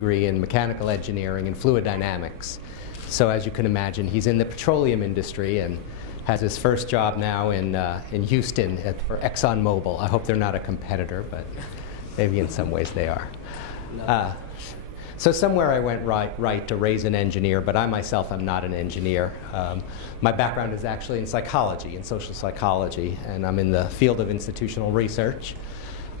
degree in mechanical engineering and fluid dynamics. So as you can imagine, he's in the petroleum industry and has his first job now in Houston for ExxonMobil. I hope they're not a competitor, but maybe in some ways they are. So somewhere I went right to raise an engineer, but I myself am not an engineer. My background is actually in psychology, in social psychology, and I'm in the field of institutional research.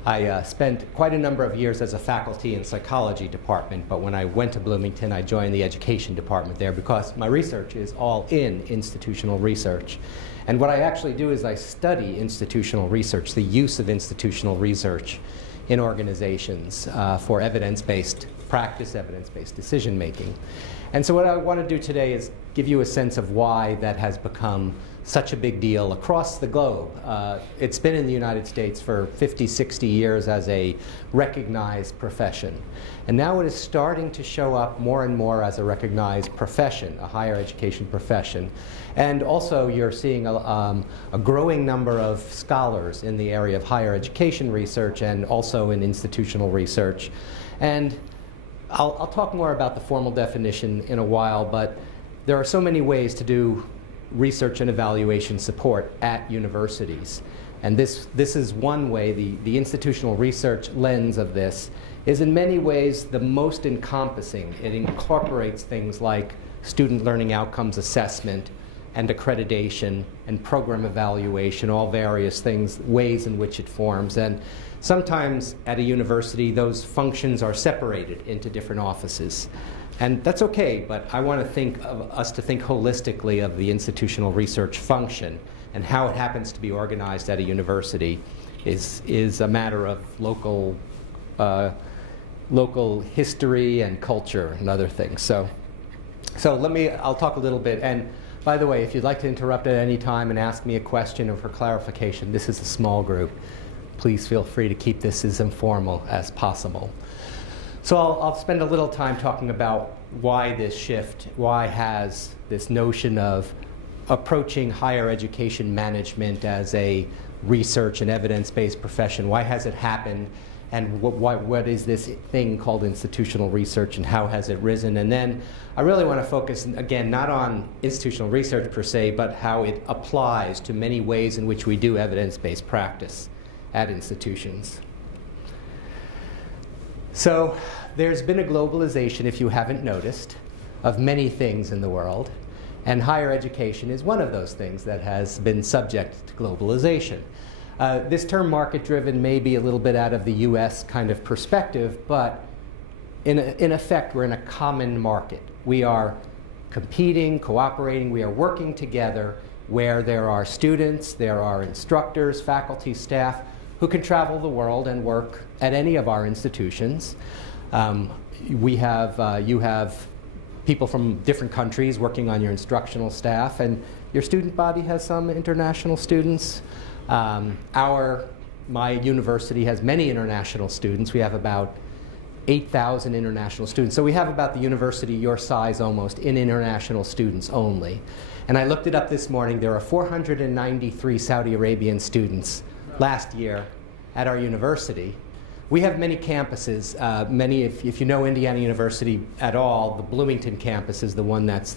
I spent quite a number of years as a faculty in psychology department, but when I went to Bloomington, I joined the education department there because my research is all in institutional research. And what I actually do is I study institutional research, the use of institutional research in organizations for evidence-based practice, evidence-based decision-making. And so what I want to do today is give you a sense of why that has become such a big deal across the globe. It's been in the United States for 50, 60 years as a recognized profession. And now it is starting to show up more and more as a recognized profession, a higher education profession. And also you're seeing a growing number of scholars in the area of higher education research and also in institutional research. And I'll talk more about the formal definition in a while, but there are so many ways to do research and evaluation support at universities. And this is one way. The institutional research lens of this is in many ways the most encompassing. It incorporates things like student learning outcomes assessment and accreditation and program evaluation, all various things, ways in which it forms. And sometimes at a university those functions are separated into different offices. And that's okay, but I want to think of us to think holistically of the institutional research function, and how it happens to be organized at a university is a matter of local history and culture and other things. So I'll talk a little bit. And by the way, if you'd like to interrupt at any time and ask me a question or for clarification, this is a small group. Please feel free to keep this as informal as possible. So I'll spend a little time talking about why this shift, why has this notion of approaching higher education management as a research and evidence-based profession, why has it happened, and what is this thing called institutional research and how has it risen? And then I really want to focus, again, not on institutional research per se, but how it applies to many ways in which we do evidence-based practice at institutions. So there's been a globalization, if you haven't noticed, of many things in the world, and higher education is one of those things that has been subject to globalization. This term market-driven may be a little bit out of the US kind of perspective, but in effect we're in a common market. We are competing, cooperating, we are working together where there are students, there are instructors, faculty, staff who can travel the world and work at any of our institutions. You have people from different countries working on your instructional staff, and your student body has some international students. My university has many international students. We have about 8,000 international students. So we have about the university your size almost in international students only. And I looked it up this morning. There are 493 Saudi Arabian students last year at our university. We have many campuses. If you know Indiana University at all, the Bloomington campus is the one that's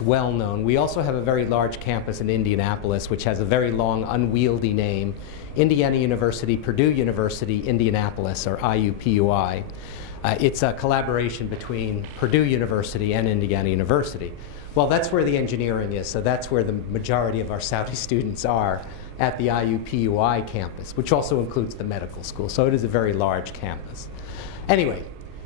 well known. We also have a very large campus in Indianapolis, which has a very long, unwieldy name, Indiana University, Purdue University, Indianapolis, or IUPUI. It's a collaboration between Purdue University and Indiana University. Well, that's where the engineering is, so that's where the majority of our Saudi students are, at the IUPUI campus, which also includes the medical school. So it is a very large campus. Anyway,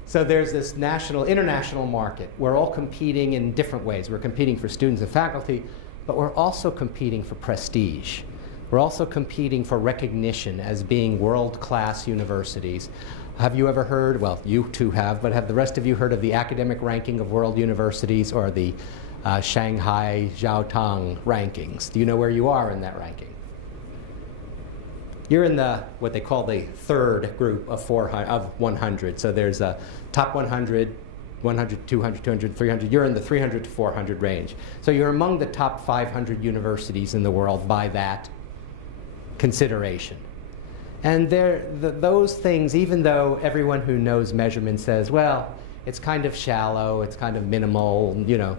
so there's this international market. We're all competing in different ways. We're competing for students and faculty, but we're also competing for prestige. We're also competing for recognition as being world-class universities. Have you ever heard, well, you two have, but have the rest of you heard of the academic ranking of world universities, or the Shanghai Jiaotang rankings? Do you know where you are in that ranking? You're in what they call the third group of 100. So there's a top 100, 100, 200, 200, 300. You're in the 300 to 400 range. So you're among the top 500 universities in the world by that consideration. And those things, even though everyone who knows measurement says, well, it's kind of shallow, it's kind of minimal, you know,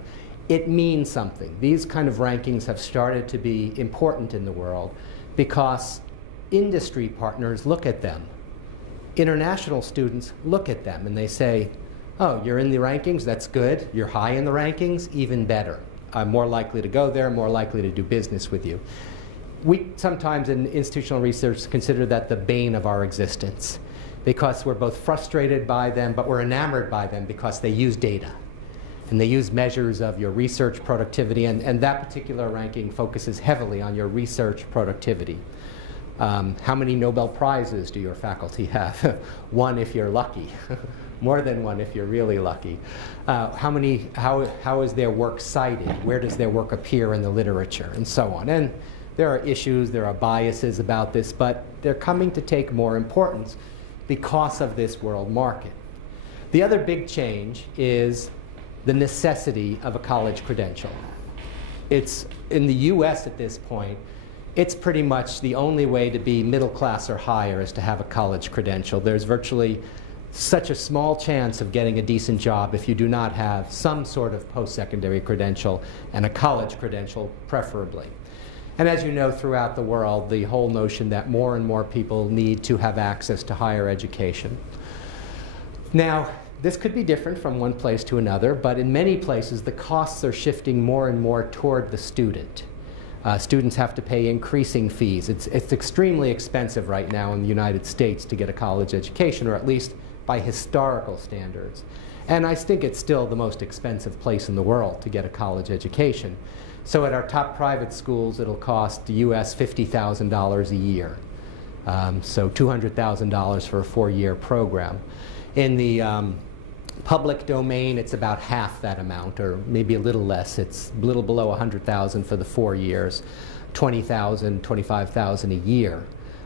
it means something. These kind of rankings have started to be important in the world because industry partners look at them. International students look at them and they say, oh, you're in the rankings, that's good. You're high in the rankings, even better. I'm more likely to go there, more likely to do business with you. We sometimes in institutional research consider that the bane of our existence because we're both frustrated by them, but we're enamored by them because they use data. And they use measures of your research productivity, and that particular ranking focuses heavily on your research productivity. How many Nobel Prizes do your faculty have? One if you're lucky. More than one if you're really lucky. How is their work cited? Where does their work appear in the literature? And so on. And there are issues, there are biases about this, but they're coming to take more importance because of this world market. The other big change is the necessity of a college credential. It's in the US at this point, it's pretty much the only way to be middle class or higher is to have a college credential. There's virtually such a small chance of getting a decent job if you do not have some sort of post-secondary credential and a college credential preferably. And as you know, throughout the world, the whole notion that more and more people need to have access to higher education. Now, this could be different from one place to another, but in many places the costs are shifting more and more toward the student. Students have to pay increasing fees. It's extremely expensive right now in the United States to get a college education, or at least by historical standards. And I think it's still the most expensive place in the world to get a college education. So at our top private schools, it'll cost the US $50,000 a year. So $200,000 for a 4-year program. In the public domain, it's about half that amount, or maybe a little less. It's a little below $100,000 for the 4 years, $20,000, $25,000 a year.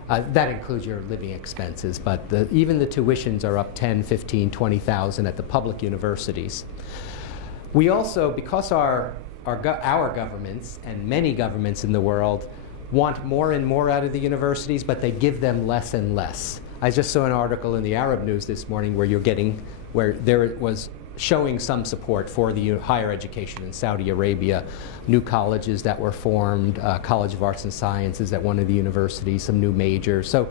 That includes your living expenses, but even the tuitions are up 10, 15, 20,000 at the public universities. We also, because our governments and many governments in the world want more and more out of the universities, but they give them less and less. I just saw an article in the Arab News this morning where there was showing some support for the higher education in Saudi Arabia, new colleges that were formed, College of Arts and Sciences at one of the universities, some new majors. So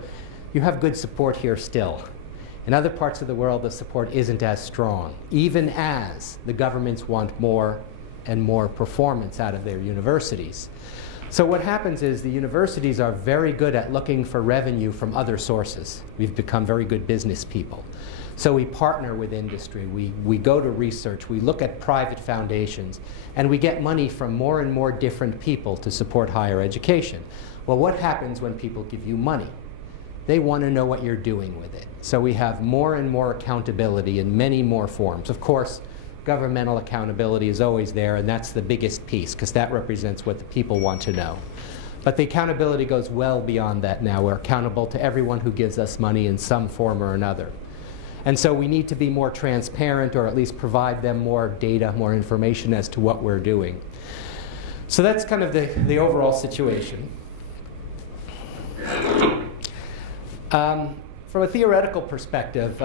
you have good support here still. In other parts of the world, the support isn't as strong, even as the governments want more and more performance out of their universities. So what happens is the universities are very good at looking for revenue from other sources. We've become very good business people. So we partner with industry, we go to research, we look at private foundations, and we get money from more and more different people to support higher education. Well, what happens when people give you money? They want to know what you're doing with it. So we have more and more accountability in many more forms. Of course, governmental accountability is always there, and that's the biggest piece, because that represents what the people want to know. But the accountability goes well beyond that now. We're accountable to everyone who gives us money in some form or another. And so we need to be more transparent, or at least provide them more data, more information as to what we're doing. So that's kind of the overall situation. From a theoretical perspective,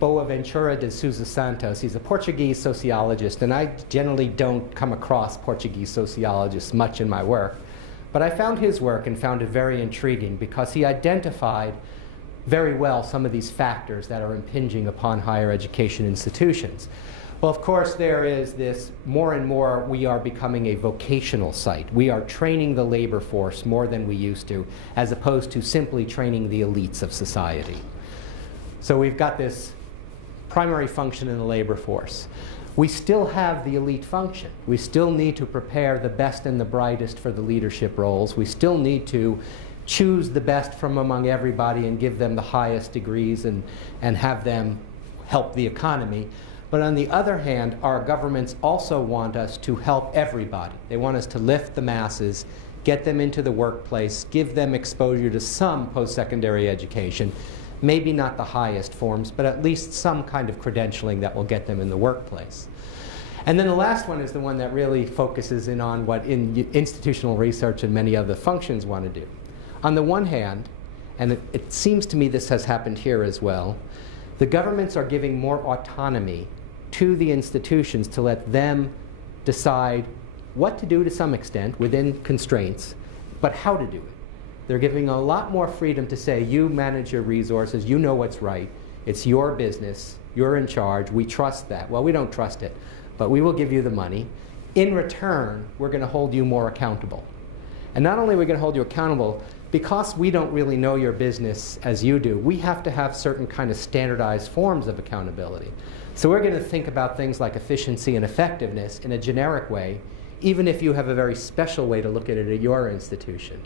Boaventura de Sousa Santos, he's a Portuguese sociologist, and I generally don't come across Portuguese sociologists much in my work. But I found his work and found it very intriguing because he identified very well some of these factors that are impinging upon higher education institutions. Well, of course, there is this more and more we are becoming a vocational site. We are training the labor force more than we used to, as opposed to simply training the elites of society. So we've got this primary function in the labor force. We still have the elite function. We still need to prepare the best and the brightest for the leadership roles. We still need to choose the best from among everybody and give them the highest degrees and have them help the economy. But on the other hand, our governments also want us to help everybody. They want us to lift the masses, get them into the workplace, give them exposure to some post-secondary education, maybe not the highest forms, but at least some kind of credentialing that will get them in the workplace. And then the last one is the one that really focuses in on what institutional research and many other functions want to do. On the one hand, and it seems to me this has happened here as well, the governments are giving more autonomy to the institutions to let them decide what to do to some extent within constraints, but how to do it. They're giving a lot more freedom to say, you manage your resources, you know what's right, it's your business, you're in charge, we trust that. Well, we don't trust it, but we will give you the money. In return, we're going to hold you more accountable. And not only are we going to hold you accountable, because we don't really know your business as you do, we have to have certain kind of standardized forms of accountability. So we're going to think about things like efficiency and effectiveness in a generic way, even if you have a very special way to look at it at your institution.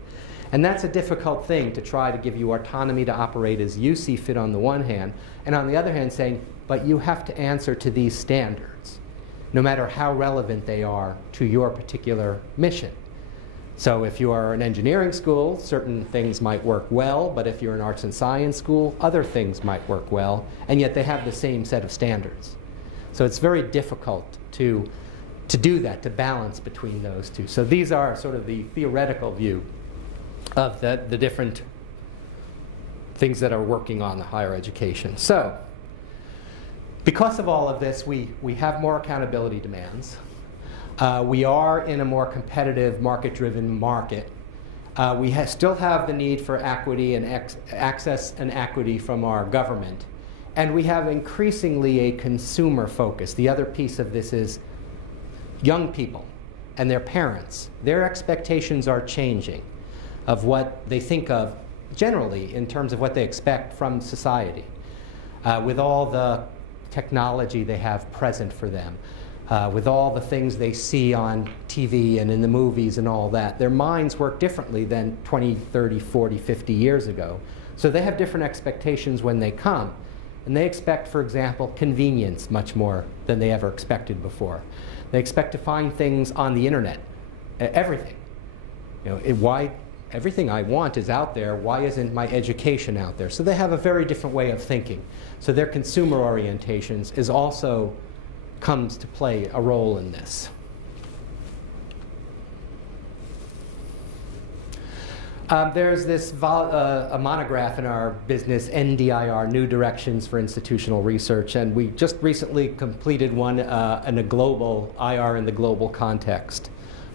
And that's a difficult thing, to try to give you autonomy to operate as you see fit on the one hand, and on the other hand saying, but you have to answer to these standards, no matter how relevant they are to your particular mission. So if you are an engineering school, certain things might work well, but if you're an arts and science school, other things might work well, and yet they have the same set of standards. So it's very difficult to do that, to balance between those two. So these are sort of the theoretical view of the different things that are working on the higher education. So because of all of this, we have more accountability demands. We are in a more competitive, market-driven market. We still have the need for equity and access and equity from our government. And we have increasingly a consumer focus. The other piece of this is young people and their parents. Their expectations are changing of what they think of generally in terms of what they expect from society. With all the technology they have present for them, with all the things they see on TV and in the movies and all that, their minds work differently than 20, 30, 40, 50 years ago. So they have different expectations when they come. And they expect, for example, convenience much more than they ever expected before. They expect to find things on the internet, everything. You know, everything I want is out there, why isn't my education out there? So they have a very different way of thinking. So their consumer orientations is also comes to play a role in this. There's this a monograph in our business, NDIR, New Directions for Institutional Research, and we just recently completed one in a global, IR in the global context.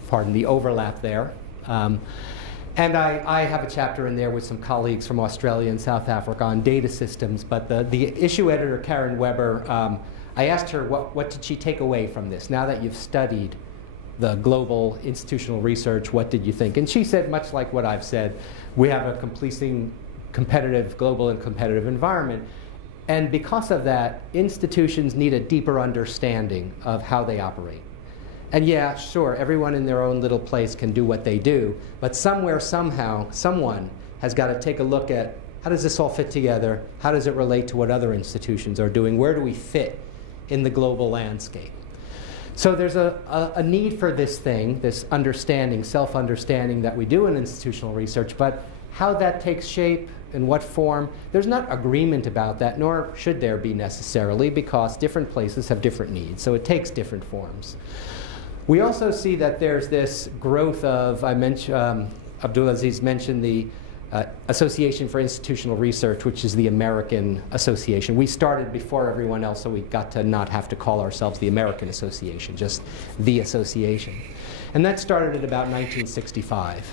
Pardon the overlap there. And I have a chapter in there with some colleagues from Australia and South Africa on data systems, but the issue editor, Karen Weber, I asked her what did she take away from this? Now that you've studied the global institutional research, what did you think? And she said, much like what I've said, we have a completely competitive, global and competitive environment. And because of that, institutions need a deeper understanding of how they operate. And yeah, sure, everyone in their own little place can do what they do, but somewhere, somehow, someone has got to take a look at how does this all fit together? How does it relate to what other institutions are doing? Where do we fit in the global landscape? So there's a need for this thing, this understanding, self-understanding that we do in institutional research, but how that takes shape, in what form, there's not agreement about that, nor should there be necessarily, because different places have different needs, so it takes different forms. We also see that there's this growth of, Abdulaziz mentioned the Association for Institutional Research, which is the American Association. We started before everyone else, so we got to not have to call ourselves the American Association, just the association. And that started at about 1965.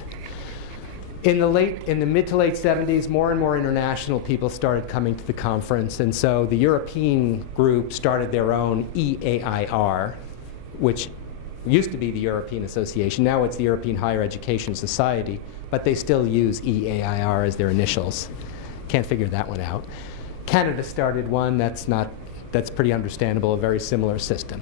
In the mid to late 70s, more and more international people started coming to the conference, and so the European group started their own EAIR, which used to be the European Association. Now it's the European Higher Education Society, but they still use EAIR as their initials. Can't figure that one out. Canada started one. That's pretty understandable, a very similar system.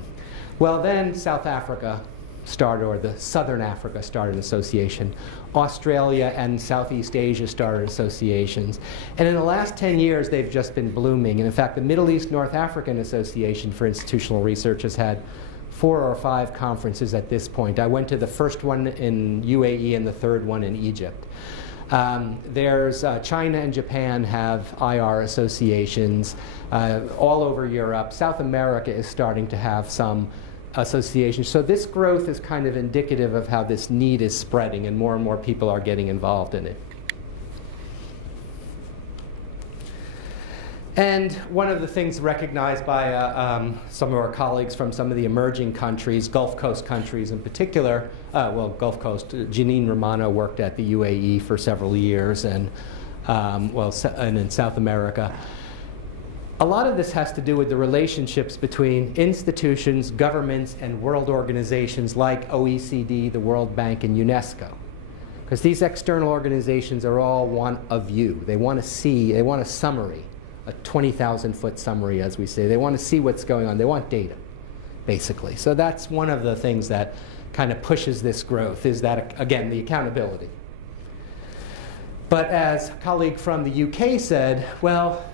Well, then South Africa started, or the Southern Africa started an association. Australia and Southeast Asia started associations. And in the last 10 years, they've just been blooming. And in fact, the Middle East North African Association for Institutional Research has had 4 or 5 conferences at this point. I went to the first one in UAE and the third one in Egypt. There's China and Japan have IR associations all over Europe. South America is starting to have some associations. So this growth is kind of indicative of how this need is spreading and more people are getting involved in it. And one of the things recognized by some of our colleagues from some of the emerging countries, Gulf Coast countries in particular, well, Gulf Coast, Janine Romano worked at the UAE for several years, and and in South America. A lot of this has to do with the relationships between institutions, governments, and world organizations like OECD, the World Bank, and UNESCO. Because these external organizations are all want a view. They want to see, they want a summary, a 20,000-foot summary, as we say. They want to see what's going on. They want data, basically. So that's one of the things that kind of pushes this growth, is that, again, the accountability. But as a colleague from the UK said, well,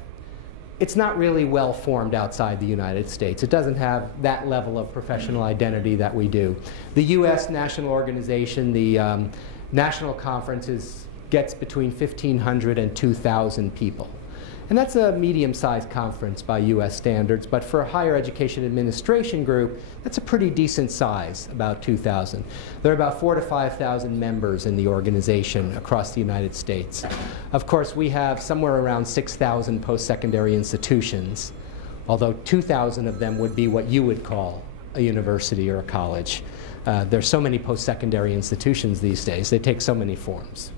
it's not really well formed outside the United States. It doesn't have that level of professional identity that we do. The US national organization, the national conferences, gets between 1,500 and 2,000 people. And that's a medium-sized conference by US standards, but for a higher education administration group, that's a pretty decent size, about 2,000. There are about 4,000 to 5,000 members in the organization across the United States. Of course, we have somewhere around 6,000 post-secondary institutions, although 2,000 of them would be what you would call a university or a college. There's so many post-secondary institutions these days. They take so many forms.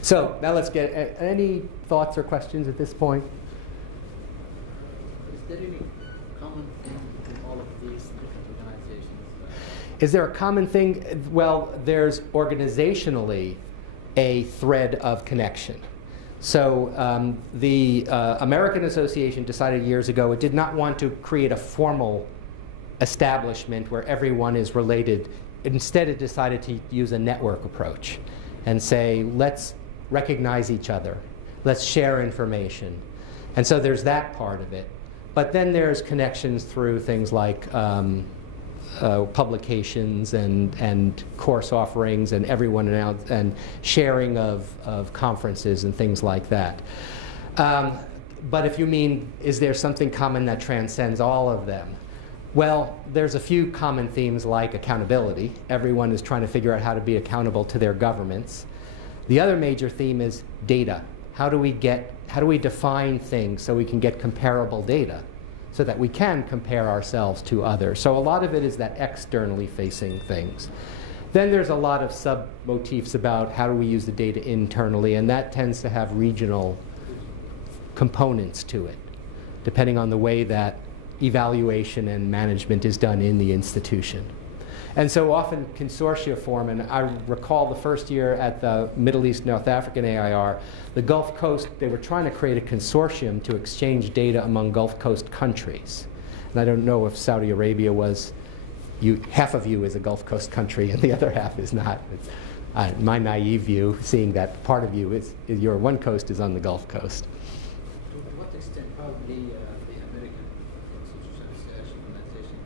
So now let's get any thoughts or questions at this point? Is there any common thing between all of these different organizations? Is there a common thing? Well, there's organizationally a thread of connection. So the American Association decided years ago it did not want to create a formal establishment where everyone is related. Instead, it decided to use a network approach and say, let's recognize each other. Let's share information. And so there's that part of it. But then there's connections through things like publications and course offerings and everyone and sharing of conferences and things like that. But if you mean, is there something common that transcends all of them? Well, there's a few common themes like accountability. Everyone is trying to figure out how to be accountable to their governments. The other major theme is data. How do we define things so we can get comparable data so that we can compare ourselves to others? So a lot of it is that externally facing things. Then there's a lot of sub-motifs about how do we use the data internally, and that tends to have regional components to it, depending on the way that evaluation and management is done in the institution. And so often consortia form, and I recall the first year at the Middle East North African AIR, the Gulf Coast, they were trying to create a consortium to exchange data among Gulf Coast countries. And I don't know if Saudi Arabia was, half of you is a Gulf Coast country and the other half is not. It's, my naive view, seeing that part of you is your one coast is on the Gulf Coast. To what extent probably the American Association organization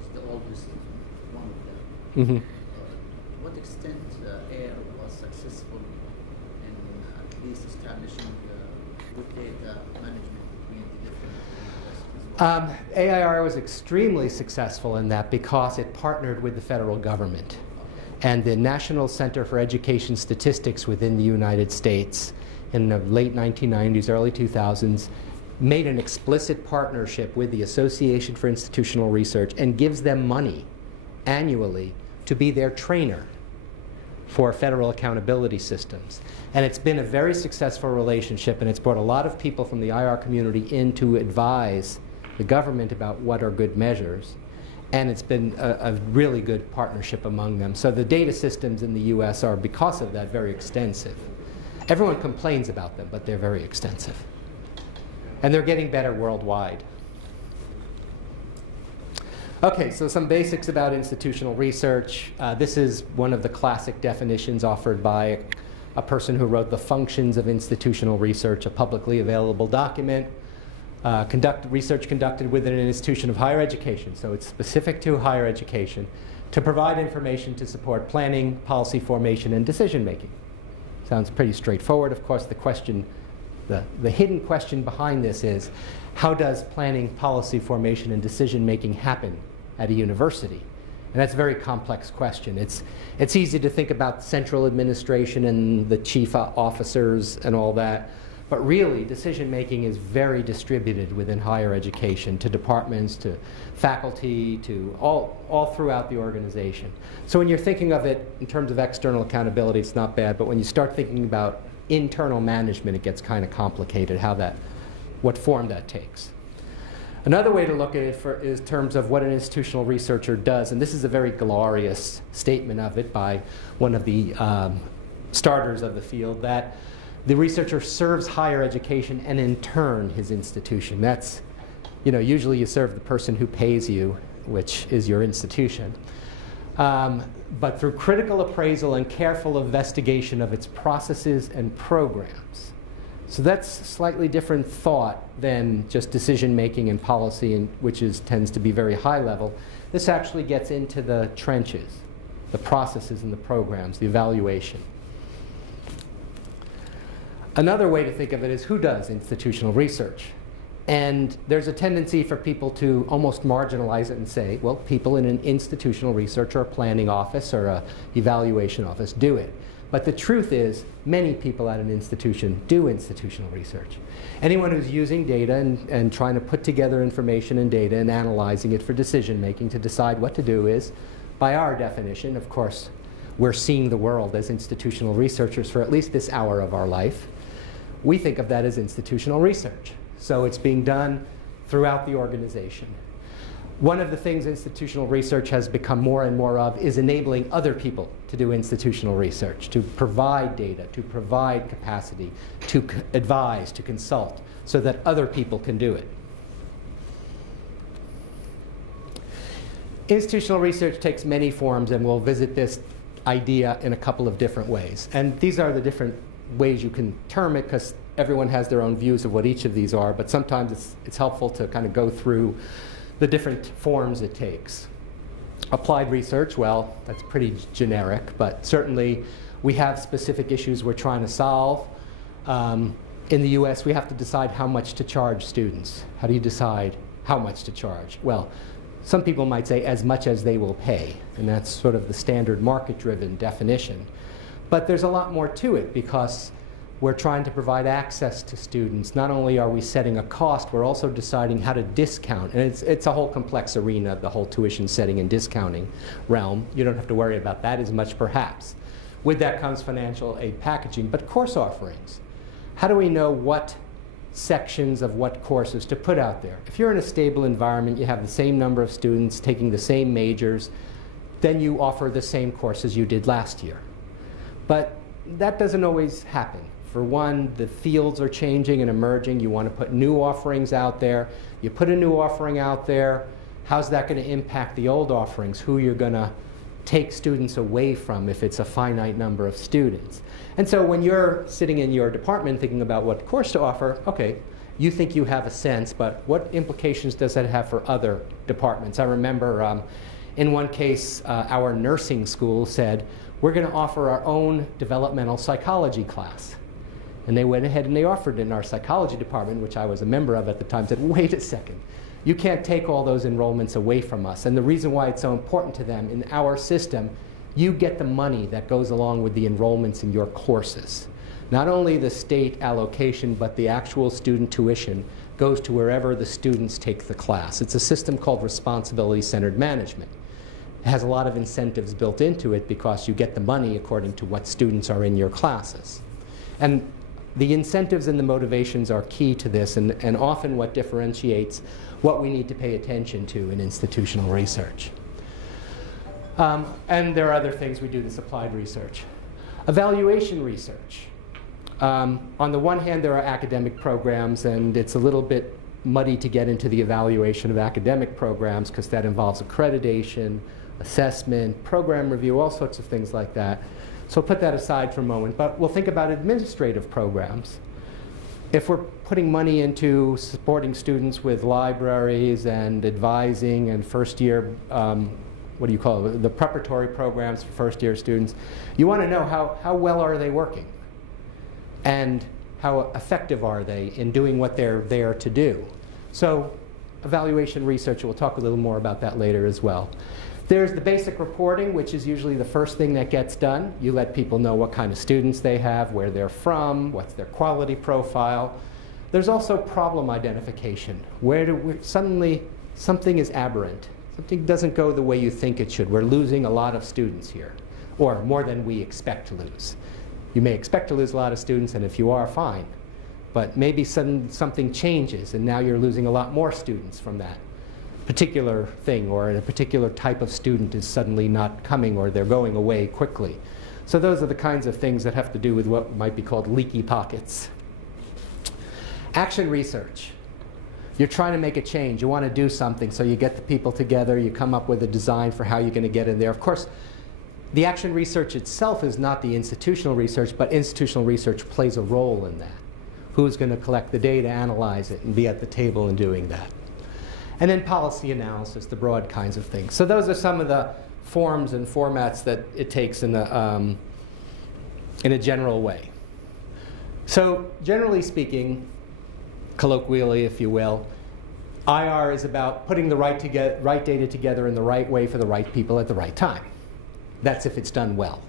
is the oldest one of them? Mm-hmm. To what extent AIR was successful in at least establishing good data management between the different universities? AIR was extremely successful in that because it partnered with the federal government. And the National Center for Education Statistics within the United States in the late 1990s, early 2000s, made an explicit partnership with the Association for Institutional Research and gives them money annually to be their trainer for federal accountability systems. And it's been a very successful relationship, and it's brought a lot of people from the IR community in to advise the government about what are good measures. And it's been a really good partnership among them. So the data systems in the US are, because of that, very extensive. Everyone complains about them, but they're very extensive. And they're getting better worldwide. Okay, so some basics about institutional research. This is one of the classic definitions offered by a person who wrote The Functions of Institutional Research, a publicly available document. Research conducted within an institution of higher education, so it's specific to higher education, to provide information to support planning, policy formation, and decision making. Sounds pretty straightforward. Of course, the question, the hidden question behind this is, how does planning, policy formation, and decision making happen at a university? And that's a very complex question. It's easy to think about central administration and the chief officers and all that. But really, decision-making is very distributed within higher education, to departments, to faculty, to all throughout the organization. So when you're thinking of it in terms of external accountability, it's not bad. But when you start thinking about internal management, it gets kind of complicated, what form that takes. Another way to look at it is in terms of what an institutional researcher does, and this is a very glorious statement of it by one of the starters of the field, that the researcher serves higher education and in turn his institution. That's, usually you serve the person who pays you, which is your institution. But through critical appraisal and careful investigation of its processes and programs. So that's a slightly different thought than just decision-making and policy, which tends to be very high level. This actually gets into the trenches, the processes and the programs, the evaluation. Another way to think of it is, who does institutional research? And there's a tendency for people to almost marginalize it and say, well, people in an institutional research or a planning office or an evaluation office do it. But the truth is, many people at an institution do institutional research. Anyone who's using data and trying to put together information and data and analyzing it for decision making to decide what to do is, by our definition, of course, we're seeing the world as institutional researchers for at least this hour of our life. We think of that as institutional research. So it's being done throughout the organization. One of the things institutional research has become more and more of is enabling other people to do institutional research, to provide data, to provide capacity, to advise, to consult, so that other people can do it. Institutional research takes many forms, and we'll visit this idea in a couple of different ways. And these are the different ways you can term it, because everyone has their own views of what each of these are, but sometimes it's helpful to kind of go through the different forms it takes. Applied research, well, that's pretty generic, but certainly we have specific issues we're trying to solve. In the US, we have to decide how much to charge students. How do you decide how much to charge? Well, some people might say as much as they will pay, and that's sort of the standard market-driven definition. But there's a lot more to it, because we're trying to provide access to students. Not only are we setting a cost, we're also deciding how to discount. And it's a whole complex arena, the whole tuition setting and discounting realm. You don't have to worry about that as much, perhaps. With that comes financial aid packaging, but course offerings. How do we know what sections of what courses to put out there? If you're in a stable environment, you have the same number of students taking the same majors, then you offer the same courses you did last year. But that doesn't always happen. For one, the fields are changing and emerging. You want to put new offerings out there. You put a new offering out there, how's that going to impact the old offerings? Who you're going to take students away from if it's a finite number of students? And so when you're sitting in your department thinking about what course to offer, okay, you think you have a sense, but what implications does that have for other departments? I remember in one case, our nursing school said, we're going to offer our own developmental psychology class. And they went ahead and they offered it in our psychology department, which I was a member of at the time, said, wait a second, you can't take all those enrollments away from us. And the reason why it's so important to them, in our system, you get the money that goes along with the enrollments in your courses. Not only the state allocation, but the actual student tuition goes to wherever the students take the class. It's a system called responsibility-centered management. It has a lot of incentives built into it because you get the money according to what students are in your classes. And the incentives and the motivations are key to this, and often what differentiates what we need to pay attention to in institutional research. And there are other things we do this applied research. Evaluation research. On the one hand, there are academic programs, and it's a little bit muddy to get into the evaluation of academic programs because that involves accreditation, assessment, program review, all sorts of things like that. So put that aside for a moment, but we'll think about administrative programs. If we're putting money into supporting students with libraries and advising and first year, what do you call it, the preparatory programs for first year students, you want to know how well are they working and how effective are they in doing what they're there to do. So evaluation research. We'll talk a little more about that later as well. There's the basic reporting, which is usually the first thing that gets done. You let people know what kind of students they have, where they're from, what's their quality profile. There's also problem identification. Suddenly something is aberrant. Something doesn't go the way you think it should. We're losing a lot of students here, or more than we expect to lose. You may expect to lose a lot of students, and if you are, fine. But maybe something changes, and now you're losing a lot more students from that particular thing, or a particular type of student is suddenly not coming, or they're going away quickly. So those are the kinds of things that have to do with what might be called leaky pockets. Action research. You're trying to make a change. You want to do something, so you get the people together, you come up with a design for how you're going to get in there. Of course, the action research itself is not the institutional research, but institutional research plays a role in that. Who's going to collect the data, analyze it, and be at the table in doing that. And then policy analysis, the broad kinds of things. So those are some of the forms and formats that it takes in a general way. So generally speaking, colloquially, if you will, IR is about putting the right data together in the right way for the right people at the right time. That's if it's done well.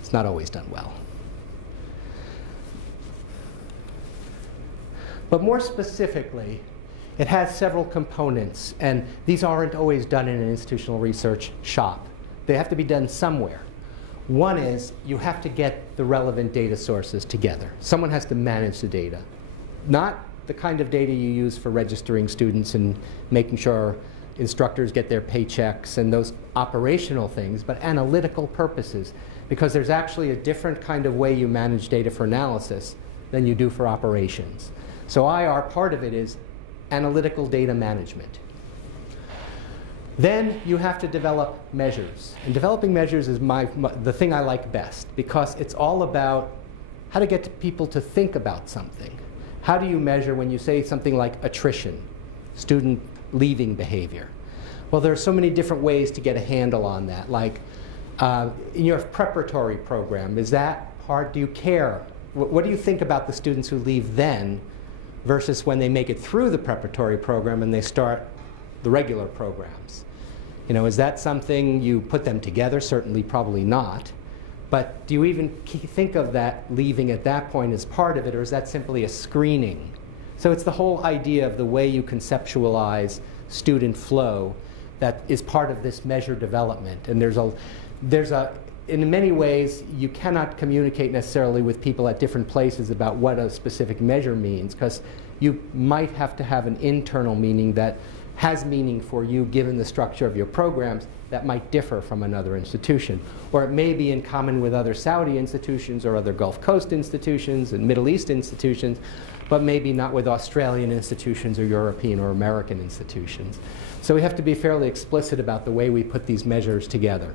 It's not always done well. But more specifically, it has several components, and these aren't always done in an institutional research shop. They have to be done somewhere. One is you have to get the relevant data sources together. Someone has to manage the data. Not the kind of data you use for registering students and making sure instructors get their paychecks and those operational things, but analytical purposes, because there's actually a different kind of way you manage data for analysis than you do for operations. So IR, part of it is analytical data management. Then you have to develop measures. And developing measures is the thing I like best, because it's all about how to get people to think about something. How do you measure when you say something like attrition, student leaving behavior? Well, there are so many different ways to get a handle on that. Like in your preparatory program, is that part, do you care? What do you think about the students who leave then versus when they make it through the preparatory program and they start the regular programs? You know, is that something you put them together? Certainly, probably not. But do you even think of that leaving at that point as part of it, or is that simply a screening? So it's the whole idea of the way you conceptualize student flow that is part of this measure development. And in many ways, you cannot communicate necessarily with people at different places about what a specific measure means, because you might have to have an internal meaning that has meaning for you given the structure of your programs that might differ from another institution. Or it may be in common with other Saudi institutions or other Gulf Coast institutions and Middle East institutions, but maybe not with Australian institutions or European or American institutions. So we have to be fairly explicit about the way we put these measures together.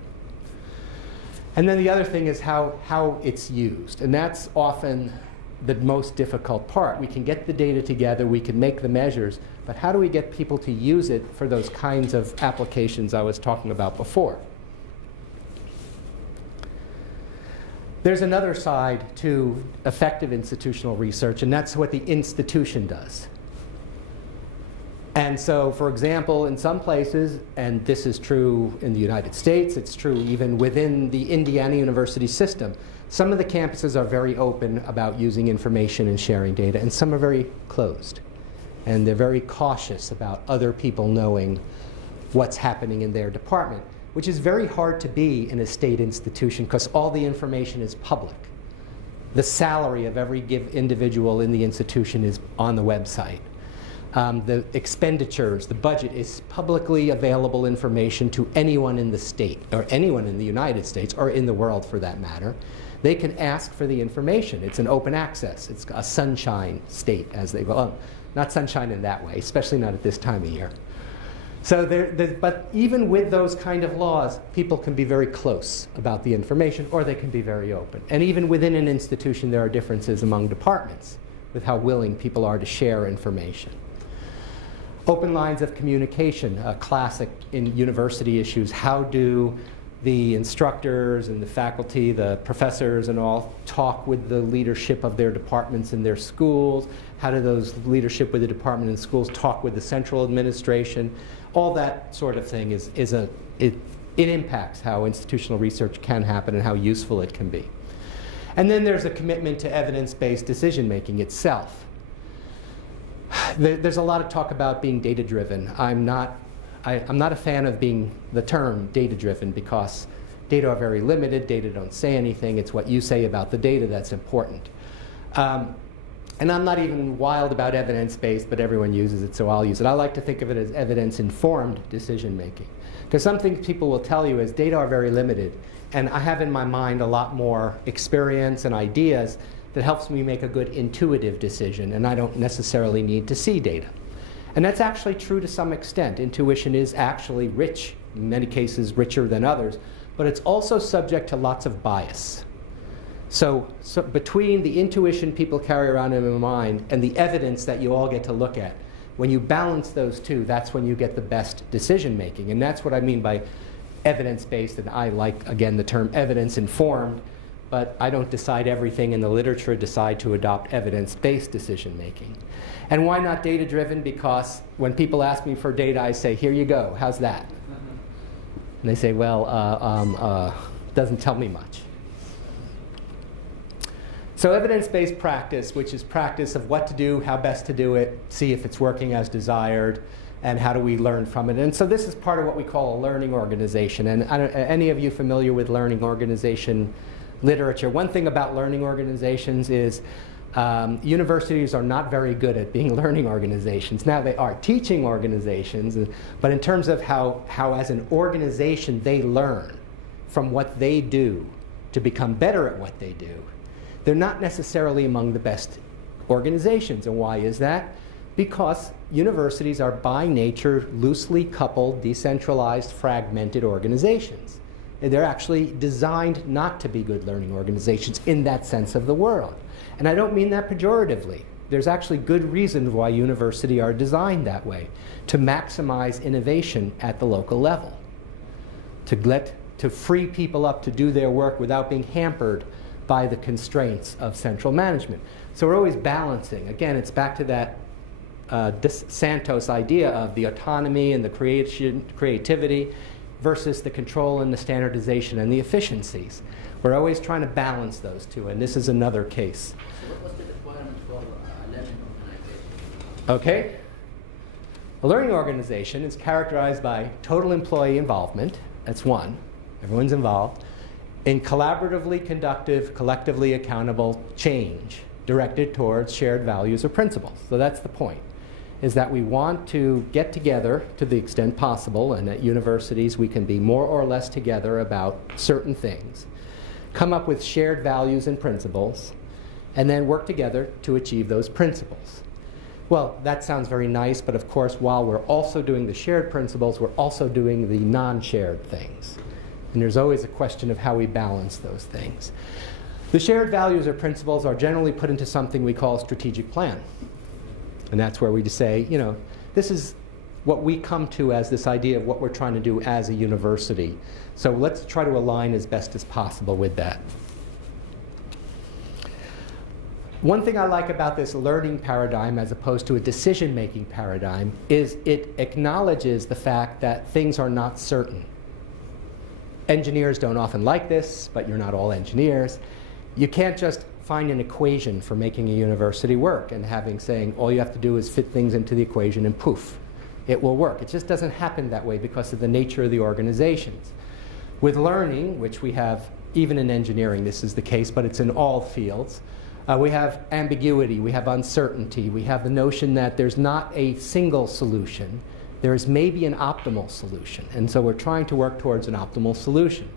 And then the other thing is how it's used. And that's often the most difficult part. We can get the data together, we can make the measures, but how do we get people to use it for those kinds of applications I was talking about before? There's another side to effective institutional research, and that's what the institution does. And so, for example, in some places, and this is true in the United States, it's true even within the Indiana University system, some of the campuses are very open about using information and sharing data, and some are very closed. And they're very cautious about other people knowing what's happening in their department, which is very hard to be in a state institution because all the information is public. The salary of every individual in the institution is on the website. The expenditures, the budget is publicly available information to anyone in the state, or anyone in the United States, or in the world for that matter. They can ask for the information. It's an open access. It's a sunshine state, as they go. Not sunshine in that way, especially not at this time of year. So but even with those kind of laws, people can be very close about the information, or they can be very open. And even within an institution, there are differences among departments with how willing people are to share information. Open lines of communication, a classic in university issues. How do the instructors and the faculty, the professors and all, talk with the leadership of their departments in their schools? How do those leadership with the department and schools talk with the central administration? All that sort of thing it impacts how institutional research can happen and how useful it can be. And then there's a commitment to evidence-based decision-making itself. There's a lot of talk about being data-driven. I'm not a fan of the term data-driven, because data are very limited. Data don't say anything. It's what you say about the data that's important. And I'm not even wild about evidence-based, but everyone uses it, so I'll use it. I like to think of it as evidence-informed decision-making. Because something people will tell you is data are very limited, and I have in my mind a lot more experience and ideas that helps me make a good intuitive decision, and I don't necessarily need to see data. And that's actually true to some extent. Intuition is actually rich, in many cases richer than others, but it's also subject to lots of bias. So between the intuition people carry around in their mind and the evidence that you all get to look at, when you balance those two, that's when you get the best decision making. And that's what I mean by evidence-based, and I like, again, the term evidence-informed, but I don't decide everything in the literature, decide to adopt evidence-based decision making. And why not data-driven? Because when people ask me for data, I say, here you go, how's that? And they say, well, doesn't tell me much. So evidence-based practice, which is practice of what to do, how best to do it, see if it's working as desired, and how do we learn from it. And so this is part of what we call a learning organization. And any of you familiar with learning organization literature? One thing about learning organizations is universities are not very good at being learning organizations. Now they are teaching organizations, but in terms of how as an organization they learn from what they do to become better at what they do, they're not necessarily among the best organizations. And why is that? Because universities are by nature loosely coupled, decentralized, fragmented organizations. They're actually designed not to be good learning organizations in that sense of the world. And I don't mean that pejoratively. There's actually good reasons why universities are designed that way, to maximize innovation at the local level, to free people up to do their work without being hampered by the constraints of central management. So we're always balancing. Again, it's back to that Santos idea of the autonomy and the creativity versus the control and the standardization and the efficiencies. We're always trying to balance those two, and this is another case. So what was the requirement for a learning organization? Okay. A learning organization is characterized by total employee involvement. That's one. Everyone's involved. In collaboratively conductive, collectively accountable change directed towards shared values or principles. So that's the point, is that we want to get together to the extent possible, and at universities we can be more or less together about certain things, come up with shared values and principles, and then work together to achieve those principles. Well, that sounds very nice, but of course while we're also doing the shared principles, we're also doing the non-shared things. And there's always a question of how we balance those things. The shared values or principles are generally put into something we call a strategic plan. And that's where we just say, you know, this is what we come to as this idea of what we're trying to do as a university. So let's try to align as best as possible with that. One thing I like about this learning paradigm as opposed to a decision-making paradigm is it acknowledges the fact that things are not certain. Engineers don't often like this, but you're not all engineers. You can't just find an equation for making a university work and saying all you have to do is fit things into the equation and poof, it will work. It just doesn't happen that way because of the nature of the organizations. With learning, which we have even in engineering, this is the case, but it's in all fields, we have ambiguity, we have uncertainty, we have the notion that there's not a single solution. There is maybe an optimal solution, and so we're trying to work towards an optimal solution.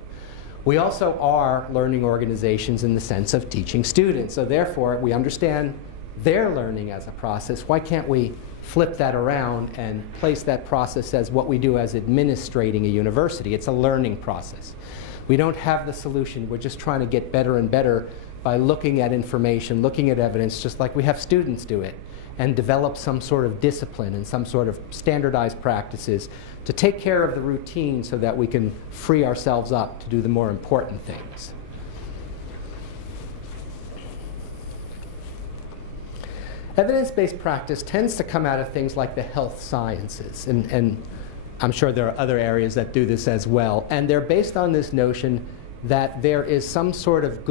We also are learning organizations in the sense of teaching students, so therefore we understand their learning as a process. Why can't we flip that around and place that process as what we do as administrating a university? It's a learning process. We don't have the solution, we're just trying to get better and better by looking at information, looking at evidence, just like we have students do it. and develop some sort of discipline and some sort of standardized practices to take care of the routine so that we can free ourselves up to do the more important things. Evidence-based practice tends to come out of things like the health sciences, and I'm sure there are other areas that do this as well, and they're based on this notion that there is some sort of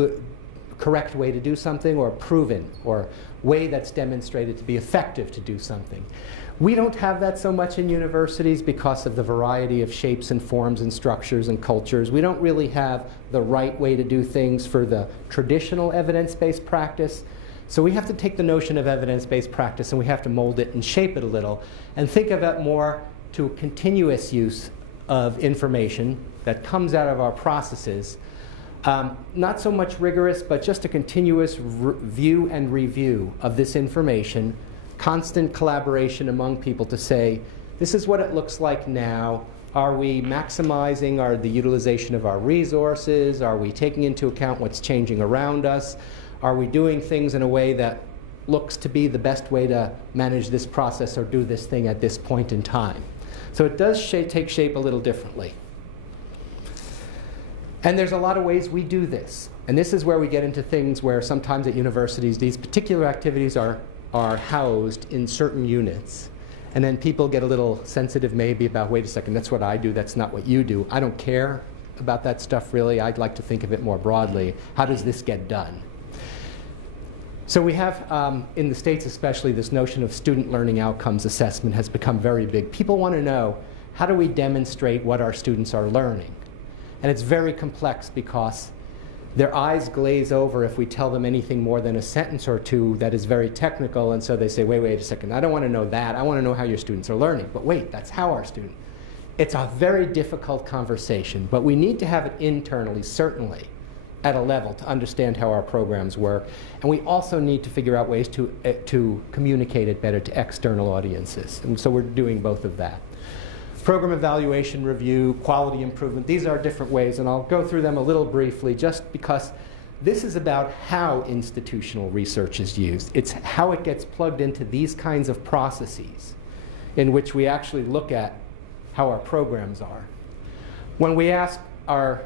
correct way to do something, or proven, or way that's demonstrated to be effective to do something. We don't have that so much in universities because of the variety of shapes and forms and structures and cultures. We don't really have the right way to do things for the traditional evidence-based practice. So we have to take the notion of evidence-based practice and we have to mold it and shape it a little and think of it more to a continuous use of information that comes out of our processes. Not so much rigorous, but just a continuous view and review of this information, constant collaboration among people to say, this is what it looks like now. Are we maximizing the utilization of our resources? Are we taking into account what's changing around us? Are we doing things in a way that looks to be the best way to manage this process or do this thing at this point in time? So it does take shape a little differently. And there's a lot of ways we do this. And this is where we get into things where sometimes at universities these particular activities are housed in certain units. And then people get a little sensitive maybe about, wait a second, that's what I do, that's not what you do. I don't care about that stuff really. I'd like to think of it more broadly. How does this get done? So we have, in the States especially, this notion of student learning outcomes assessment has become very big. People want to know, how do we demonstrate what our students are learning? And it's very complex because their eyes glaze over if we tell them anything more than a sentence or two that is very technical, and so they say, wait a second, I don't want to know that. I want to know how your students are learning. But wait, that's how our students. It's a very difficult conversation, but we need to have it internally, certainly, at a level to understand how our programs work. And we also need to figure out ways to communicate it better to external audiences. And so we're doing both of that. Program evaluation, review, quality improvement, these are different ways, and I'll go through them a little briefly just because this is about how institutional research is used. It's how it gets plugged into these kinds of processes in which we actually look at how our programs are. When we ask our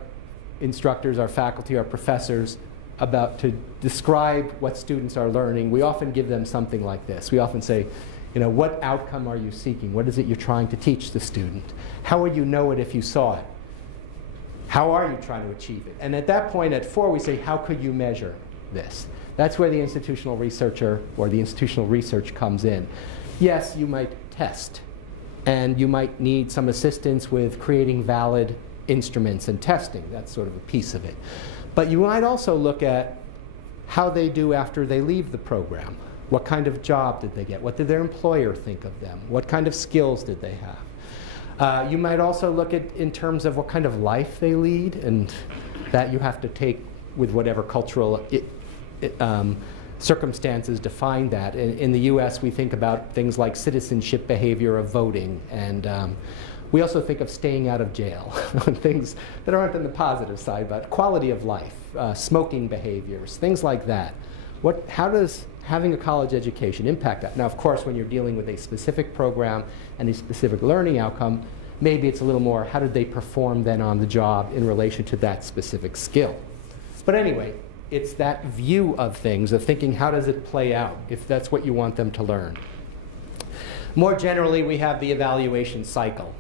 instructors, our faculty, our professors to describe what students are learning, we often give them something like this. We often say, what outcome are you seeking? What is it you're trying to teach the student? How would you know it if you saw it? How are you trying to achieve it? And at that point, at 4, we say, how could you measure this? That's where the institutional researcher or the institutional research comes in. Yes, you might test, and you might need some assistance with creating valid instruments and testing. That's sort of a piece of it. But you might also look at how they do after they leave the program. What kind of job did they get? What did their employer think of them? What kind of skills did they have? You might also look at in terms of what kind of life they lead, and that you have to take with whatever cultural circumstances define that. In the US, we think about things like citizenship behavior of voting, and we also think of staying out of jail, things that aren't on the positive side, but quality of life, smoking behaviors, things like that. How does having a college education impact that? Now, of course, when you're dealing with a specific program and a specific learning outcome, maybe it's a little more, how did they perform then on the job in relation to that specific skill? But anyway, it's that view of things, of thinking, how does it play out, if that's what you want them to learn? More generally, we have the evaluation cycle,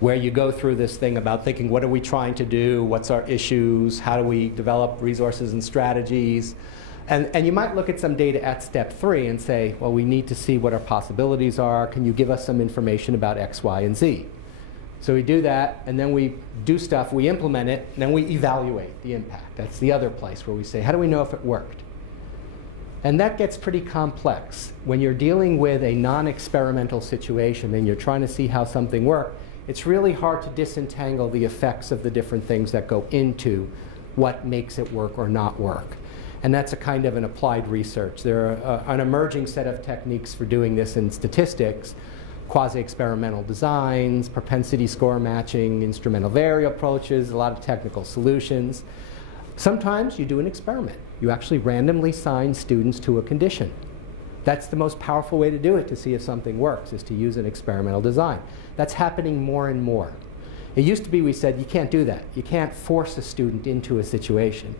where you go through this thing about thinking, what are we trying to do? What's our issues? How do we develop resources and strategies? And you might look at some data at step 3 and say, well, we need to see what our possibilities are. Can you give us some information about X, Y, and Z? So we do that, and then we do stuff, we implement it, and then we evaluate the impact. That's the other place where we say, how do we know if it worked? And that gets pretty complex. When you're dealing with a non-experimental situation and you're trying to see how something worked, it's really hard to disentangle the effects of the different things that go into what makes it work or not work. And that's a kind of an applied research. There are an emerging set of techniques for doing this in statistics, quasi-experimental designs, propensity score matching, instrumental variable approaches, a lot of technical solutions. Sometimes you do an experiment. You actually randomly assign students to a condition. That's the most powerful way to do it, to see if something works, is to use an experimental design. That's happening more and more. It used to be we said, you can't do that. You can't force a student into a situation.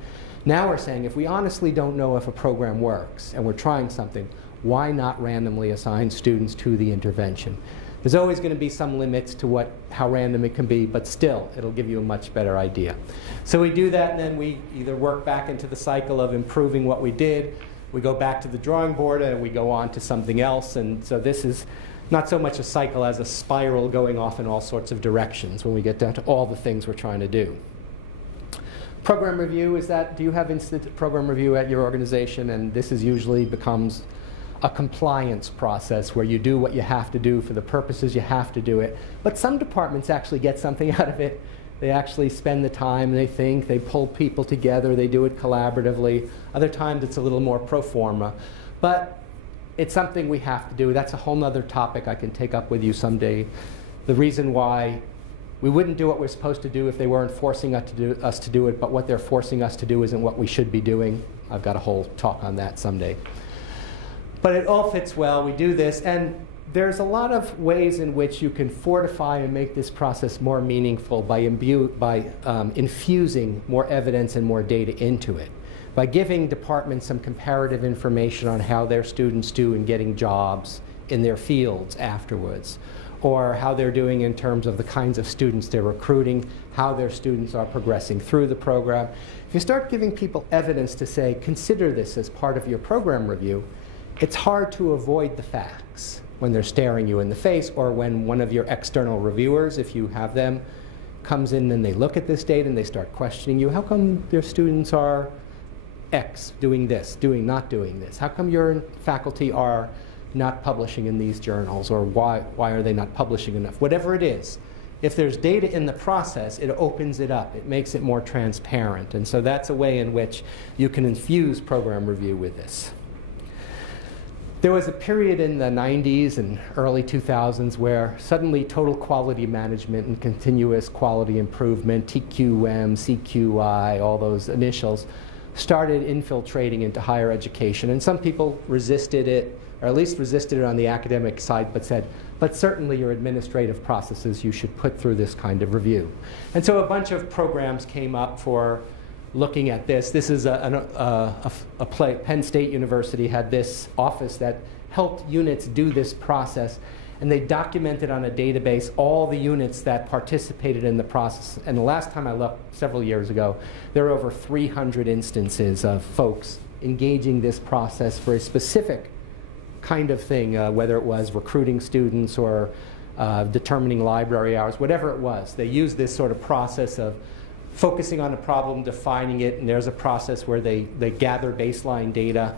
Now we're saying, if we honestly don't know if a program works and we're trying something, why not randomly assign students to the intervention? There's always going to be some limits to how random it can be, but still, it'll give you a much better idea. So we do that, and then we either work back into the cycle of improving what we did, we go back to the drawing board, and we go on to something else. And so this is not so much a cycle as a spiral going off in all sorts of directions when we get down to all the things we're trying to do. Program review is that, do you have instant program review at your organization? And this is usually becomes a compliance process where you do what you have to do for the purposes you have to do it. But some departments actually get something out of it. They actually spend the time, they think, they pull people together, they do it collaboratively. Other times it's a little more pro forma. But it's something we have to do. That's a whole other topic I can take up with you someday. The reason why we wouldn't do what we're supposed to do if they weren't forcing us to do it, but what they're forcing us to do isn't what we should be doing. I've got a whole talk on that someday. But it all fits well. We do this, and there's a lot of ways in which you can fortify and make this process more meaningful by infusing more evidence and more data into it. By giving departments some comparative information on how their students do in getting jobs in their fields afterwards, or how they're doing in terms of the kinds of students they're recruiting, how their students are progressing through the program. If you start giving people evidence to say, consider this as part of your program review, it's hard to avoid the facts when they're staring you in the face, or when one of your external reviewers, if you have them, comes in and they look at this data and they start questioning you. How come your students are X, doing this, not doing this? How come your faculty are not publishing in these journals, or why are they not publishing enough? Whatever it is, if there's data in the process, it opens it up. It makes it more transparent. And so that's a way in which you can infuse program review with this. There was a period in the 90s and early 2000s where suddenly total quality management and continuous quality improvement, TQM, CQI, all those initials, started infiltrating into higher education. And some people resisted it, or at least resisted it on the academic side, but said, but certainly your administrative processes, you should put through this kind of review. And so a bunch of programs came up for looking at this. This is Penn State University had this office that helped units do this process, and they documented on a database all the units that participated in the process. And the last time I looked, several years ago, there were over 300 instances of folks engaging this process for a specific kind of thing, whether it was recruiting students or determining library hours, whatever it was. They used this sort of process of focusing on a problem, defining it, and there's a process where they gather baseline data,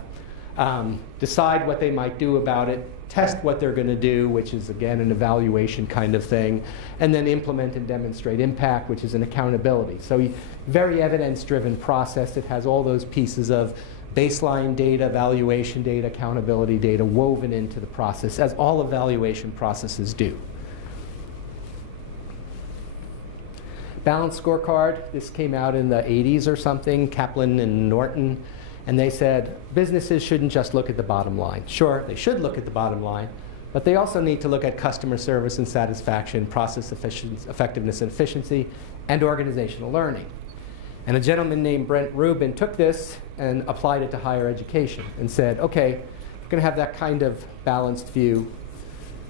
decide what they might do about it, test what they're going to do, which is, again, an evaluation kind of thing, and then implement and demonstrate impact, which is an accountability. So very evidence-driven process. It has all those pieces of baseline data, evaluation data, accountability data woven into the process, as all evaluation processes do. Balanced scorecard, this came out in the 80s or something, Kaplan and Norton, and they said businesses shouldn't just look at the bottom line. Sure, they should look at the bottom line, but they also need to look at customer service and satisfaction, process effectiveness and efficiency, and organizational learning. And a gentleman named Brent Rubin took this and applied it to higher education and said, okay, if we're going to have that kind of balanced view,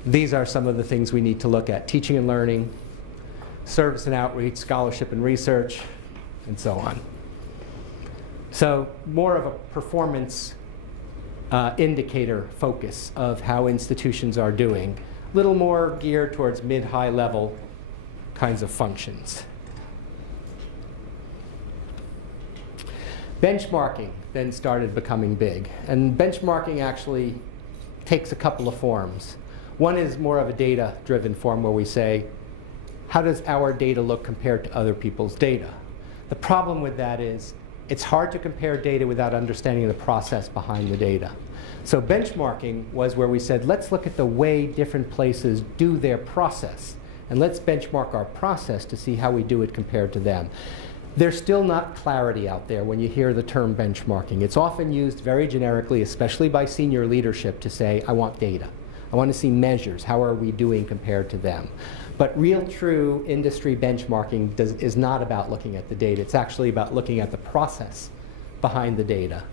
these are some of the things we need to look at: teaching and learning, service and outreach, scholarship and research, and so on. So more of a performance indicator focus of how institutions are doing, a little more geared towards mid-high level kinds of functions. Benchmarking then started becoming big, and benchmarking actually takes a couple of forms. One is more of a data-driven form where we say, how does our data look compared to other people's data? The problem with that is it's hard to compare data without understanding the process behind the data. So benchmarking was where we said, let's look at the way different places do their process, and let's benchmark our process to see how we do it compared to them. There's still not clarity out there when you hear the term benchmarking. It's often used very generically, especially by senior leadership, to say, I want data. I want to see measures. How are we doing compared to them? But real, true industry benchmarking is not about looking at the data. It's actually about looking at the process behind the data.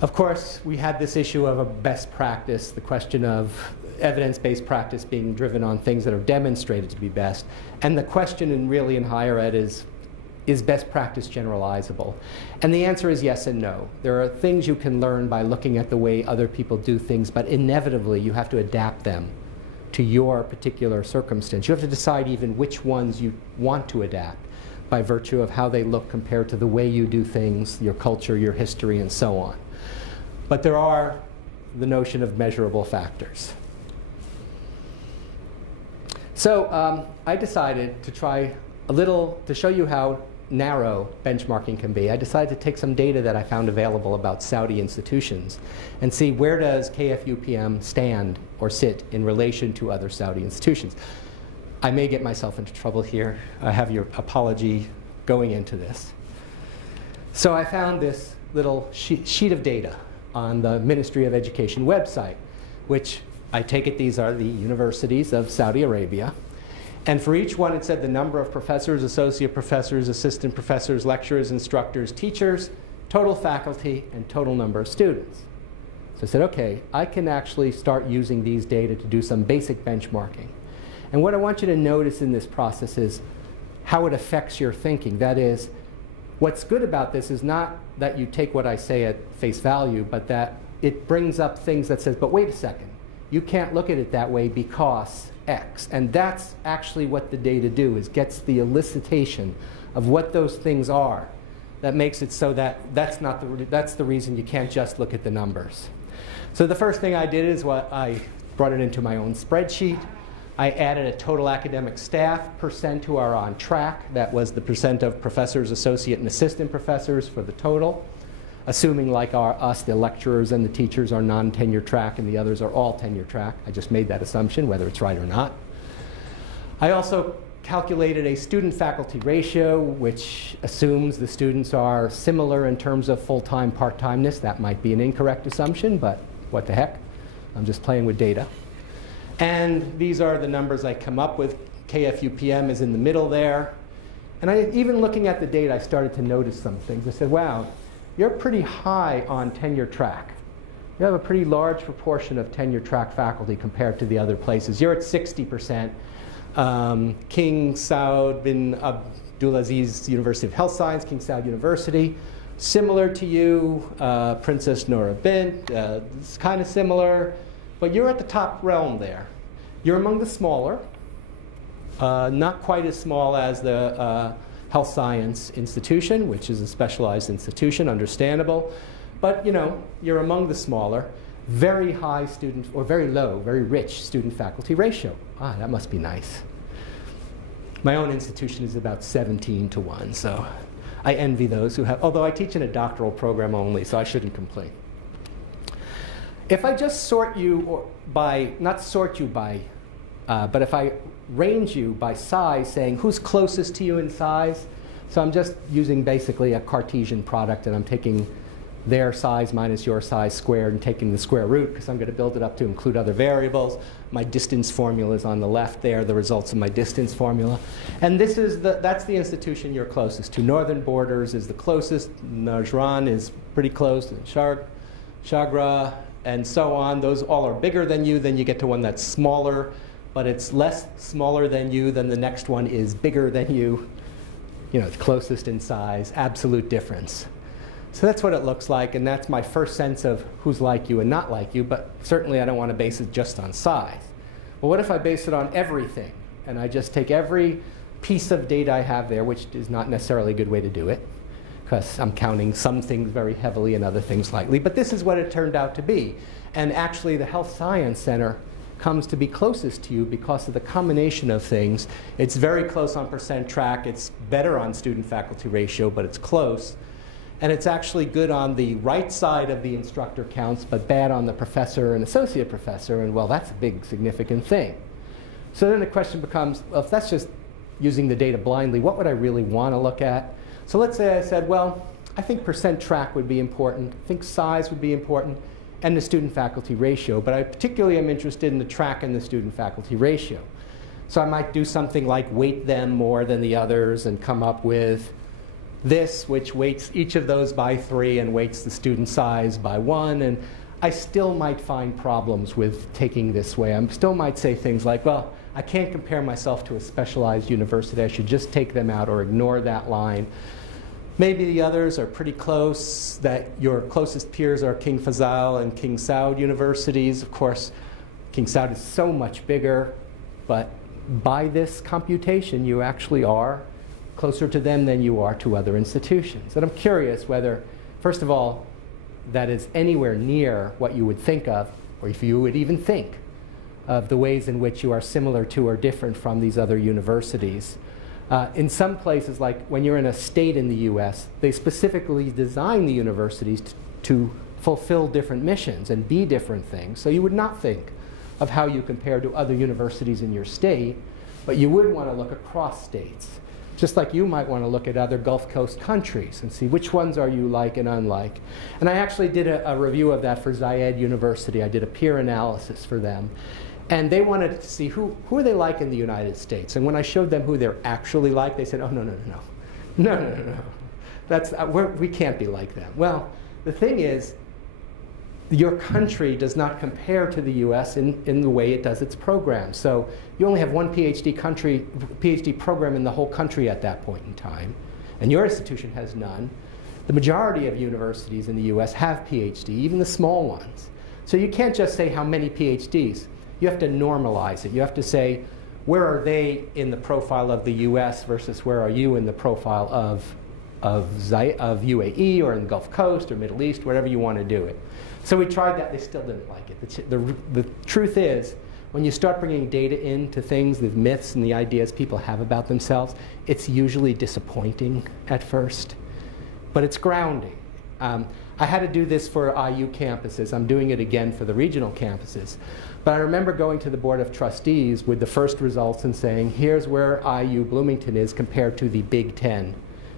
Of course, we had this issue of a best practice, the question of evidence-based practice being driven on things that are demonstrated to be best. And the question really in higher ed is best practice generalizable? And the answer is yes and no. There are things you can learn by looking at the way other people do things, but inevitably you have to adapt them to your particular circumstance. You have to decide even which ones you want to adapt by virtue of how they look compared to the way you do things, your culture, your history, and so on. But there are the notion of measurable factors. So I decided to try a little, to show you how narrow benchmarking can be. I decided to take some data that I found available about Saudi institutions and see where does KFUPM stand or sit in relation to other Saudi institutions. I may get myself into trouble here. I have your apology going into this. So I found this little sheet of data on the Ministry of Education website, which I take it these are the universities of Saudi Arabia. And for each one, it said the number of professors, associate professors, assistant professors, lecturers, instructors, teachers, total faculty, and total number of students. So I said, OK, I can actually start using these data to do some basic benchmarking. And what I want you to notice in this process is how it affects your thinking. That is, what's good about this is not that you take what I say at face value, but that it brings up things that says, but wait a second, you can't look at it that way because X. And that's actually what the data do, is gets the elicitation of what those things are. That makes it so that that's the reason you can't just look at the numbers. So the first thing I did is I brought it into my own spreadsheet. I added a total academic staff percent who are on track. That was the percent of professors, associate, and assistant professors for the total, assuming like us, the lecturers and the teachers are non-tenure track and the others are all tenure track. I just made that assumption, whether it's right or not. I also calculated a student-faculty ratio, which assumes the students are similar in terms of full-time, part-timeness. That might be an incorrect assumption, but what the heck? I'm just playing with data. And these are the numbers I come up with. KFUPM is in the middle there. And even looking at the data, I started to notice some things. I said, wow, you're pretty high on tenure track. You have a pretty large proportion of tenure track faculty compared to the other places. You're at 60%. King Saud bin Abdulaziz University of Health Science, King Saud University. Similar to you, Princess Noura Bint, it's kind of similar. But you're at the top realm there. You're among the smaller, not quite as small as the health science institution, which is a specialized institution, understandable. But you're among the smaller. Very high student, or very low, very rich student-faculty ratio. Ah, that must be nice. My own institution is about 17:1, so I envy those who have, although I teach in a doctoral program only, so I shouldn't complain. If I just sort you by, not sort you by, but if I range you by size, saying who's closest to you in size, so I'm just using basically a Cartesian product, and I'm taking their size minus your size squared and taking the square root, because I'm going to build it up to include other variables. My distance formula is on the left there, the results of my distance formula. And this is that's the institution you're closest to. Northern Borders is the closest. Najran is pretty close. And Shagra, and so on. Those all are bigger than you. Then you get to one that's smaller, but it's less smaller than you. Then the next one is bigger than you. It's closest in size, absolute difference. So that's what it looks like, and that's my first sense of who's like you and not like you, but certainly I don't want to base it just on size. Well, what if I base it on everything, and I just take every piece of data I have there, which is not necessarily a good way to do it, because I'm counting some things very heavily and other things lightly, but this is what it turned out to be. And actually the Health Science Center comes to be closest to you because of the combination of things. It's very close on percent track. It's better on student-faculty ratio, but it's close. And it's actually good on the right side of the instructor counts, but bad on the professor and associate professor. And well, that's a big, significant thing. So then the question becomes, well, if that's just using the data blindly, what would I really want to look at? So let's say I said, well, I think percent track would be important, I think size would be important, and the student-faculty ratio. But I particularly am interested in the track and the student-faculty ratio. So I might do something like weight them more than the others and come up with this, which weights each of those by 3 and weights the student size by 1. And I still might find problems with taking this way. I still might say things like, well, I can't compare myself to a specialized university. I should just take them out or ignore that line. Maybe the others are pretty close, that your closest peers are King Faisal and King Saud universities. Of course, King Saud is so much bigger, but by this computation, you actually are closer to them than you are to other institutions. And I'm curious whether, first of all, that is anywhere near what you would think of, or if you would even think of the ways in which you are similar to or different from these other universities. In some places, like when you're in a state in the US, they specifically design the universities to fulfill different missions and be different things. So you would not think of how you compare to other universities in your state, but you would want to look across states. Just like you might want to look at other Gulf Coast countries and see which ones are you like and unlike. And I actually did a review of that for Zayed University. I did a peer analysis for them. And they wanted to see who are they like in the United States. And when I showed them who they're actually like, they said, oh, no, no, no, no. No, no, no, no. That's, we can't be like them. Well, the thing is, your country does not compare to the US in the way it does its program. So you only have one PhD program in the whole country at that point in time, and your institution has none. The majority of universities in the US have PhD, even the small ones. So you can't just say how many PhDs. You have to normalize it. You have to say, where are they in the profile of the US versus where are you in the profile of UAE or in the Gulf Coast or Middle East, wherever you want to do it. So we tried that. They still didn't like it. The truth is, when you start bringing data into things, the myths and the ideas people have about themselves, it's usually disappointing at first. But it's grounding. I had to do this for IU campuses. I'm doing it again for the regional campuses. But I remember going to the Board of Trustees with the first results and saying, here's where IU Bloomington is compared to the Big Ten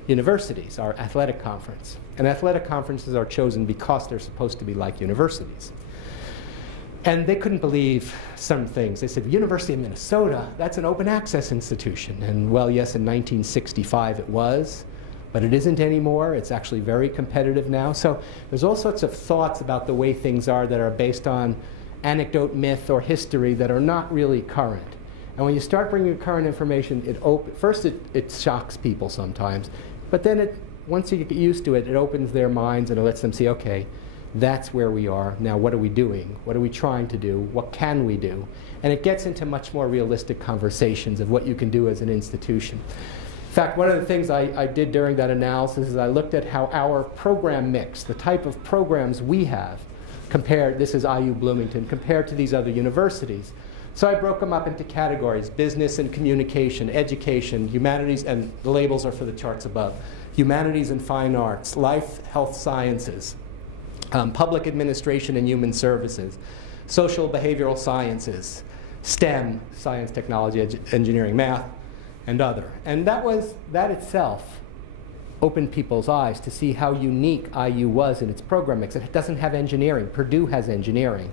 universities, our athletic conference. And athletic conferences are chosen because they're supposed to be like universities. And they couldn't believe some things. They said, University of Minnesota, that's an open access institution. And well, yes, in 1965 it was, but it isn't anymore. It's actually very competitive now. So there's all sorts of thoughts about the way things are that are based on anecdote, myth, or history that are not really current. And when you start bringing current information, first it shocks people sometimes, but then once you get used to it, it opens their minds and it lets them see, okay, that's where we are. Now what are we doing? What are we trying to do? What can we do? And it gets into much more realistic conversations of what you can do as an institution. In fact, one of the things I did during that analysis is I looked at how our program mix, the type of programs we have, compared, this is IU Bloomington, compared to these other universities. So I broke them up into categories: business and communication, education, humanities, and the labels are for the charts above, humanities and fine arts, life, health sciences, public administration and human services, social behavioral sciences, STEM, science, technology, engineering, math, and other. And that itself opened people's eyes to see how unique IU was in its program mix. It doesn't have engineering. Purdue has engineering.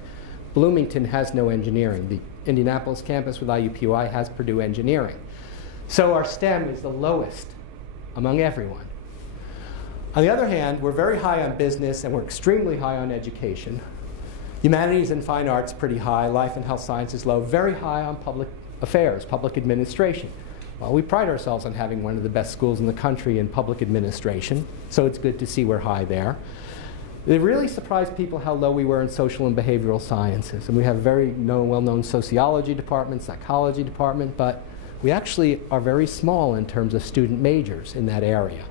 Bloomington has no engineering. The Indianapolis campus with IUPUI has Purdue engineering. So our STEM is the lowest among everyone. On the other hand, we're very high on business and we're extremely high on education. Humanities and fine arts pretty high, life and health sciences low, very high on public affairs, public administration. Well, we pride ourselves on having one of the best schools in the country in public administration, so it's good to see we're high there. It really surprised people how low we were in social and behavioral sciences. And we have very well-known sociology department, psychology department, but we actually are very small in terms of student majors in that area.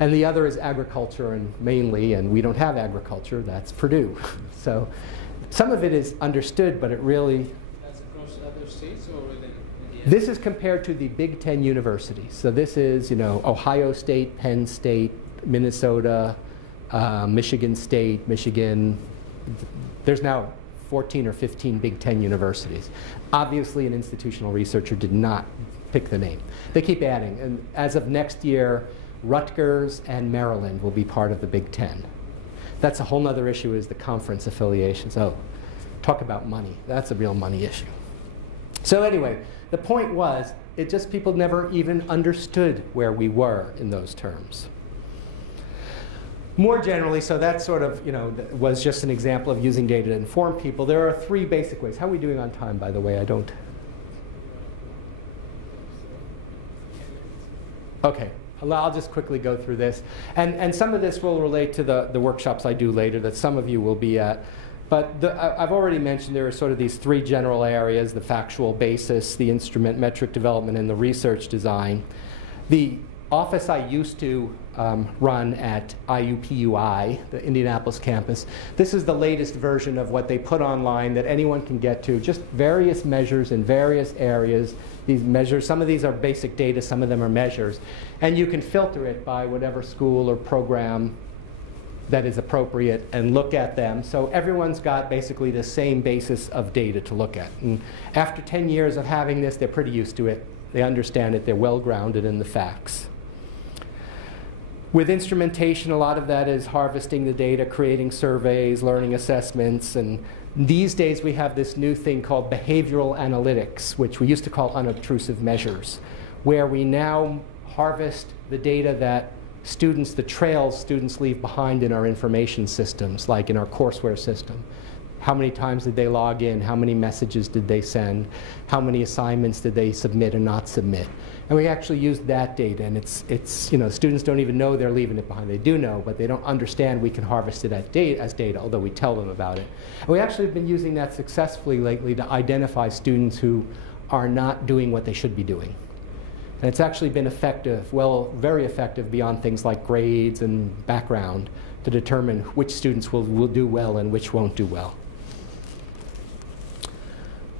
And the other is agriculture, and mainly, and we don't have agriculture, that's Purdue. So some of it is understood, but it really... That's across other states or within India? This is compared to the Big Ten universities. So this is, Ohio State, Penn State, Minnesota, Michigan State, Michigan. There's now 14 or 15 Big Ten universities. Obviously, an institutional researcher did not pick the name. They keep adding, and as of next year, Rutgers and Maryland will be part of the Big Ten. That's a whole nother issue, is the conference affiliations. Oh, talk about money. That's a real money issue. So anyway, the point was, it just, people never even understood where we were in those terms. More generally, so that sort of, was just an example of using data to inform people. There are 3 basic ways. How are we doing on time, by the way? I don't. Okay. I'll just quickly go through this. And some of this will relate to the workshops I do later that some of you will be at. But I've already mentioned there are sort of these 3 general areas: the factual basis, the instrument metric development, and the research design. The office I used to run at IUPUI, the Indianapolis campus, this is the latest version of what they put online that anyone can get to, just various measures in various areas. These measures, some of these are basic data, some of them are measures. And you can filter it by whatever school or program that is appropriate and look at them. So everyone's got basically the same basis of data to look at. And after 10 years of having this, they're pretty used to it. They understand it. They're well grounded in the facts. With instrumentation, a lot of that is harvesting the data, creating surveys, learning assessments, and these days we have this new thing called behavioral analytics, which we used to call unobtrusive measures, where we now harvest the data that students, the trails students leave behind in our information systems, like in our courseware system. How many times did they log in? How many messages did they send? How many assignments did they submit or not submit? And we actually use that data, and it's students don't even know they're leaving it behind. They do know, but they don't understand we can harvest it as data, although we tell them about it. And we actually have been using that successfully lately to identify students who are not doing what they should be doing. And it's actually been effective, well, very effective beyond things like grades and background, to determine which students will do well and which won't do well.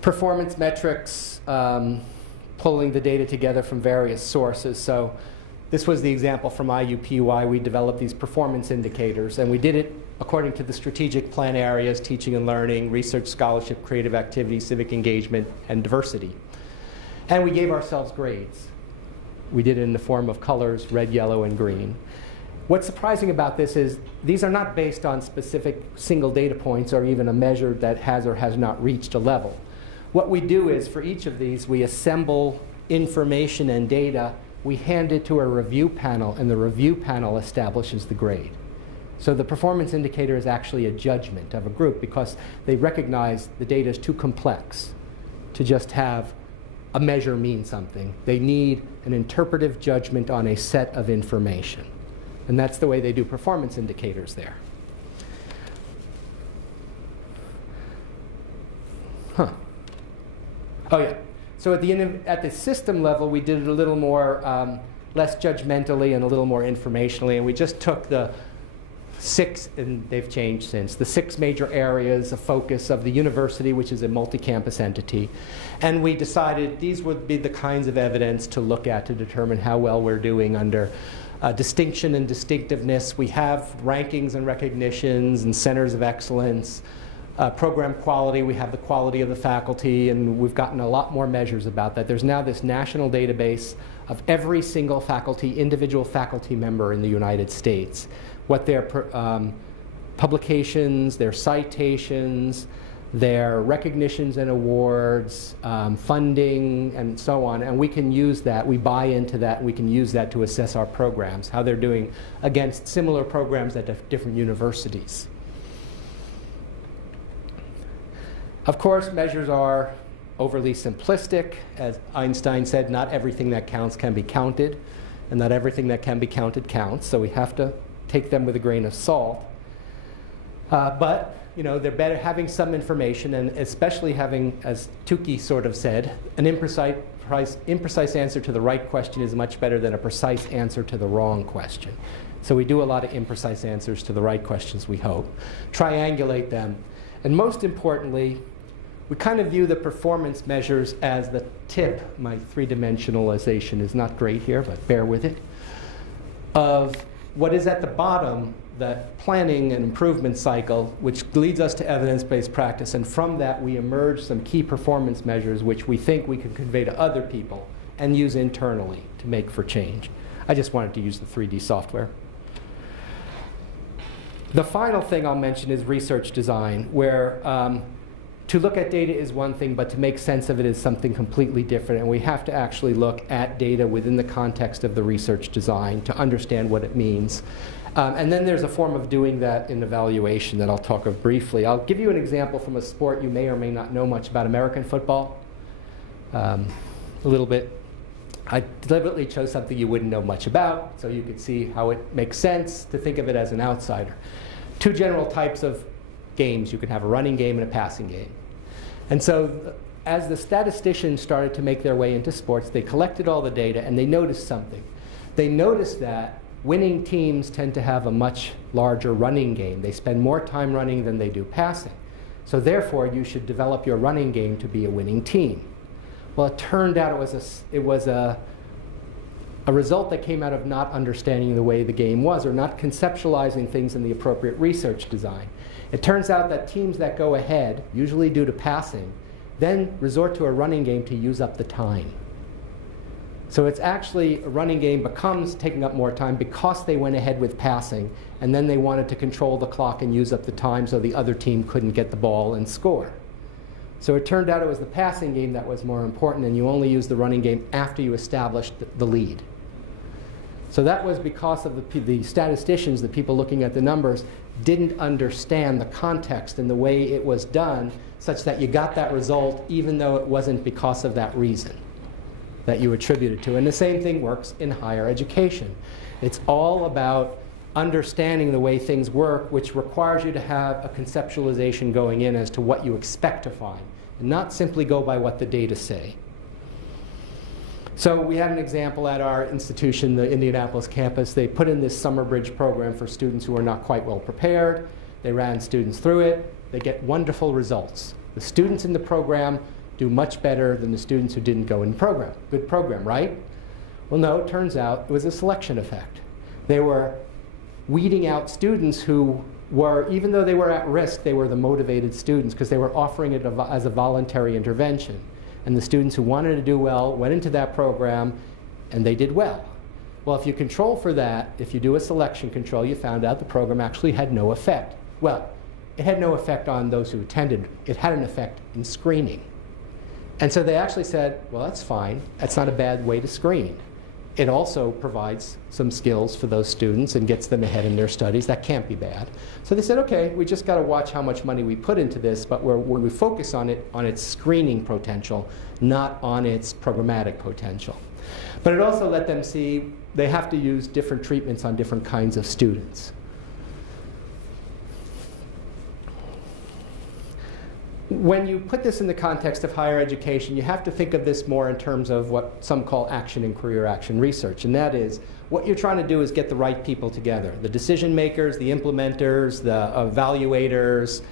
Performance metrics, pulling the data together from various sources. So this was the example from IUPUI. We developed these performance indicators, and we did it according to the strategic plan areas: teaching and learning, research, scholarship, creative activity, civic engagement, and diversity. And we gave ourselves grades. We did it in the form of colors: red, yellow, and green. What's surprising about this is these are not based on specific single data points or even a measure that has or has not reached a level. What we do is, for each of these, we assemble information and data, we hand it to a review panel, and the review panel establishes the grade. So the performance indicator is actually a judgment of a group, because they recognize the data is too complex to just have a measure mean something. They need an interpretive judgment on a set of information. And that's the way they do performance indicators there. Oh yeah. So at the system level, we did it a little more, less judgmentally and a little more informationally, and we just took the 6, and they've changed since, the 6 major areas of focus of the university, which is a multi-campus entity. And we decided these would be the kinds of evidence to look at to determine how well we're doing under distinction and distinctiveness. We have rankings and recognitions and centers of excellence. Program quality, we have the quality of the faculty, and we've gotten a lot more measures about that. There's now this national database of every single faculty, individual faculty member in the United States, what their publications, their citations, their recognitions and awards, funding, and so on. And we can use that, we buy into that, we can use that to assess our programs, how they're doing against similar programs at different universities. Of course, measures are overly simplistic. As Einstein said, not everything that counts can be counted, and not everything that can be counted counts, so we have to take them with a grain of salt. But they're better having some information, and especially having, as Tukey sort of said, an imprecise answer to the right question is much better than a precise answer to the wrong question. So we do a lot of imprecise answers to the right questions, we hope. Triangulate them. And most importantly, we kind of view the performance measures as the tip. My 3-dimensionalization is not great here, but bear with it. Of what is at the bottom that planning and improvement cycle, which leads us to evidence-based practice. And from that, we emerge some key performance measures which we think we can convey to other people and use internally to make for change. I just wanted to use the 3D software. The final thing I'll mention is research design, where to look at data is one thing, but to make sense of it is something completely different. And we have to actually look at data within the context of the research design to understand what it means. And then there's a form of doing that in evaluation that I'll talk of briefly. I'll give you an example from a sport you may or may not know much about, American football. A little bit. I deliberately chose something you wouldn't know much about, so you could see how it makes sense to think of it as an outsider. Two general types of games. You can have a running game and a passing game. And so as the statisticians started to make their way into sports, they collected all the data and they noticed something. They noticed that winning teams tend to have a much larger running game. They spend more time running than they do passing. So therefore, you should develop your running game to be a winning team. Well, it turned out it was a result that came out of not understanding the way the game was, or not conceptualizing things in the appropriate research design. It turns out that teams that go ahead, usually due to passing, then resort to a running game to use up the time. So it's actually, a running game becomes taking up more time because they went ahead with passing, and then they wanted to control the clock and use up the time so the other team couldn't get the ball and score. So it turned out it was the passing game that was more important, and you only use the running game after you established the lead. So that was because of the statisticians, the people looking at the numbers, didn't understand the context and the way it was done, such that you got that result even though it wasn't because of that reason that you attributed to. And the same thing works in higher education. It's all about understanding the way things work, which requires you to have a conceptualization going in as to what you expect to find, and not simply go by what the data say. So we had an example at our institution, the Indianapolis campus. They put in this summer bridge program for students who are not quite well prepared. They ran students through it. They get wonderful results. The students in the program do much better than the students who didn't go in the program. Good program, right? Well, no, it turns out it was a selection effect. They were weeding out students who were, even though they were at risk, they were the motivated students because they were offering it as a voluntary intervention. And the students who wanted to do well went into that program, and they did well. Well, if you control for that, if you do a selection control, you found out the program actually had no effect. Well, it had no effect on those who attended. It had an effect in screening. And so they actually said, well, that's fine. That's not a bad way to screen. It also provides some skills for those students and gets them ahead in their studies. That can't be bad. So they said, okay, we just got to watch how much money we put into this, but we focus on it, on its screening potential, not on its programmatic potential. But it also let them see they have to use different treatments on different kinds of students. When you put this in the context of higher education, you have to think of this more in terms of what some call action and career action research. And that is, what you're trying to do is get the right people together. The decision makers, the implementers, the evaluators,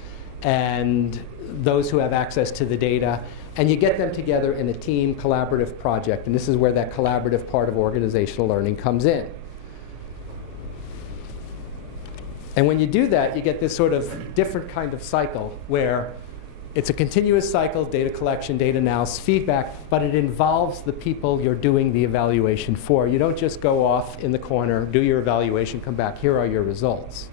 and those who have access to the data. And you get them together in a team collaborative project. And this is where that collaborative part of organizational learning comes in. And when you do that, you get this sort of different kind of cycle where it's a continuous cycle, data collection, data analysis, feedback, but it involves the people you're doing the evaluation for. You don't just go off in the corner, do your evaluation, come back, here are your results.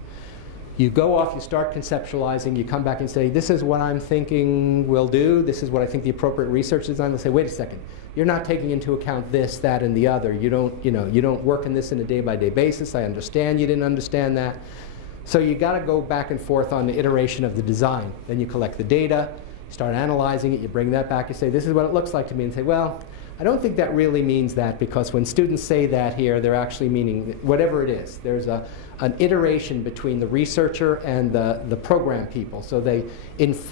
You go off, you start conceptualizing, you come back and say, this is what I'm thinking we'll do, this is what I think the appropriate research design. They'll say, wait a second, you're not taking into account this, that, and the other. You don't work in this in a day-by-day basis. I understand you didn't understand that. So you got to go back and forth on the iteration of the design. Then you collect the data, start analyzing it, you bring that back, you say, this is what it looks like to me, and say, well, I don't think that really means that, because when students say that here, they're actually meaning whatever it is. There's an iteration between the researcher and the program people. So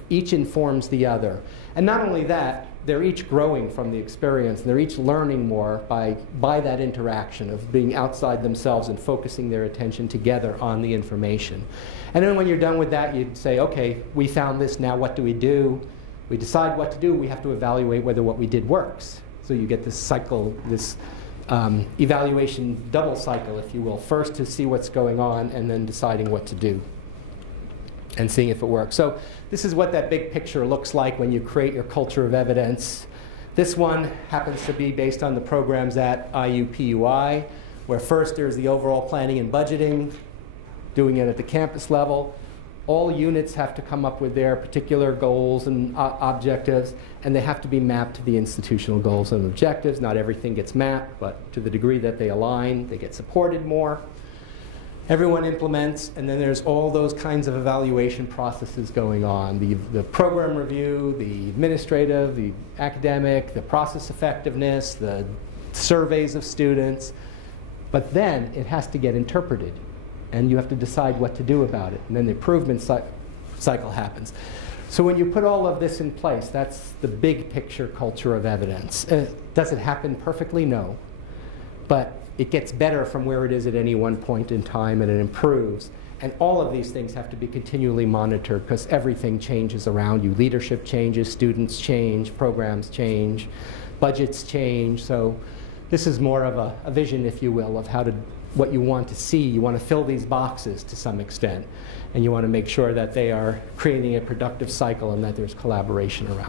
each informs the other. And not only that, they're each growing from the experience, and they're each learning more by that interaction of being outside themselves and focusing their attention together on the information. And then when you're done with that, you'd say, okay, we found this, now what do? We decide what to do, we have to evaluate whether what we did works. So you get this cycle, this evaluation double cycle, if you will. First to see what's going on and then deciding what to do and seeing if it works. So this is what that big picture looks like when you create your culture of evidence. This one happens to be based on the programs at IUPUI, where first there's the overall planning and budgeting, doing it at the campus level. All units have to come up with their particular goals and objectives, and they have to be mapped to the institutional goals and objectives. Not everything gets mapped, but to the degree that they align, they get supported more. Everyone implements, and then there's all those kinds of evaluation processes going on. The program review, the administrative, the academic, the process effectiveness, the surveys of students. But then it has to get interpreted, and you have to decide what to do about it. And then the improvement cycle happens. So when you put all of this in place, that's the big picture culture of evidence. Does it happen perfectly? No. But it gets better from where it is at any one point in time, and it improves. And all of these things have to be continually monitored because everything changes around you. Leadership changes, students change, programs change, budgets change. So this is more of a vision, if you will, of what you want to see. You want to fill these boxes to some extent, and you want to make sure that they are creating a productive cycle and that there's collaboration around.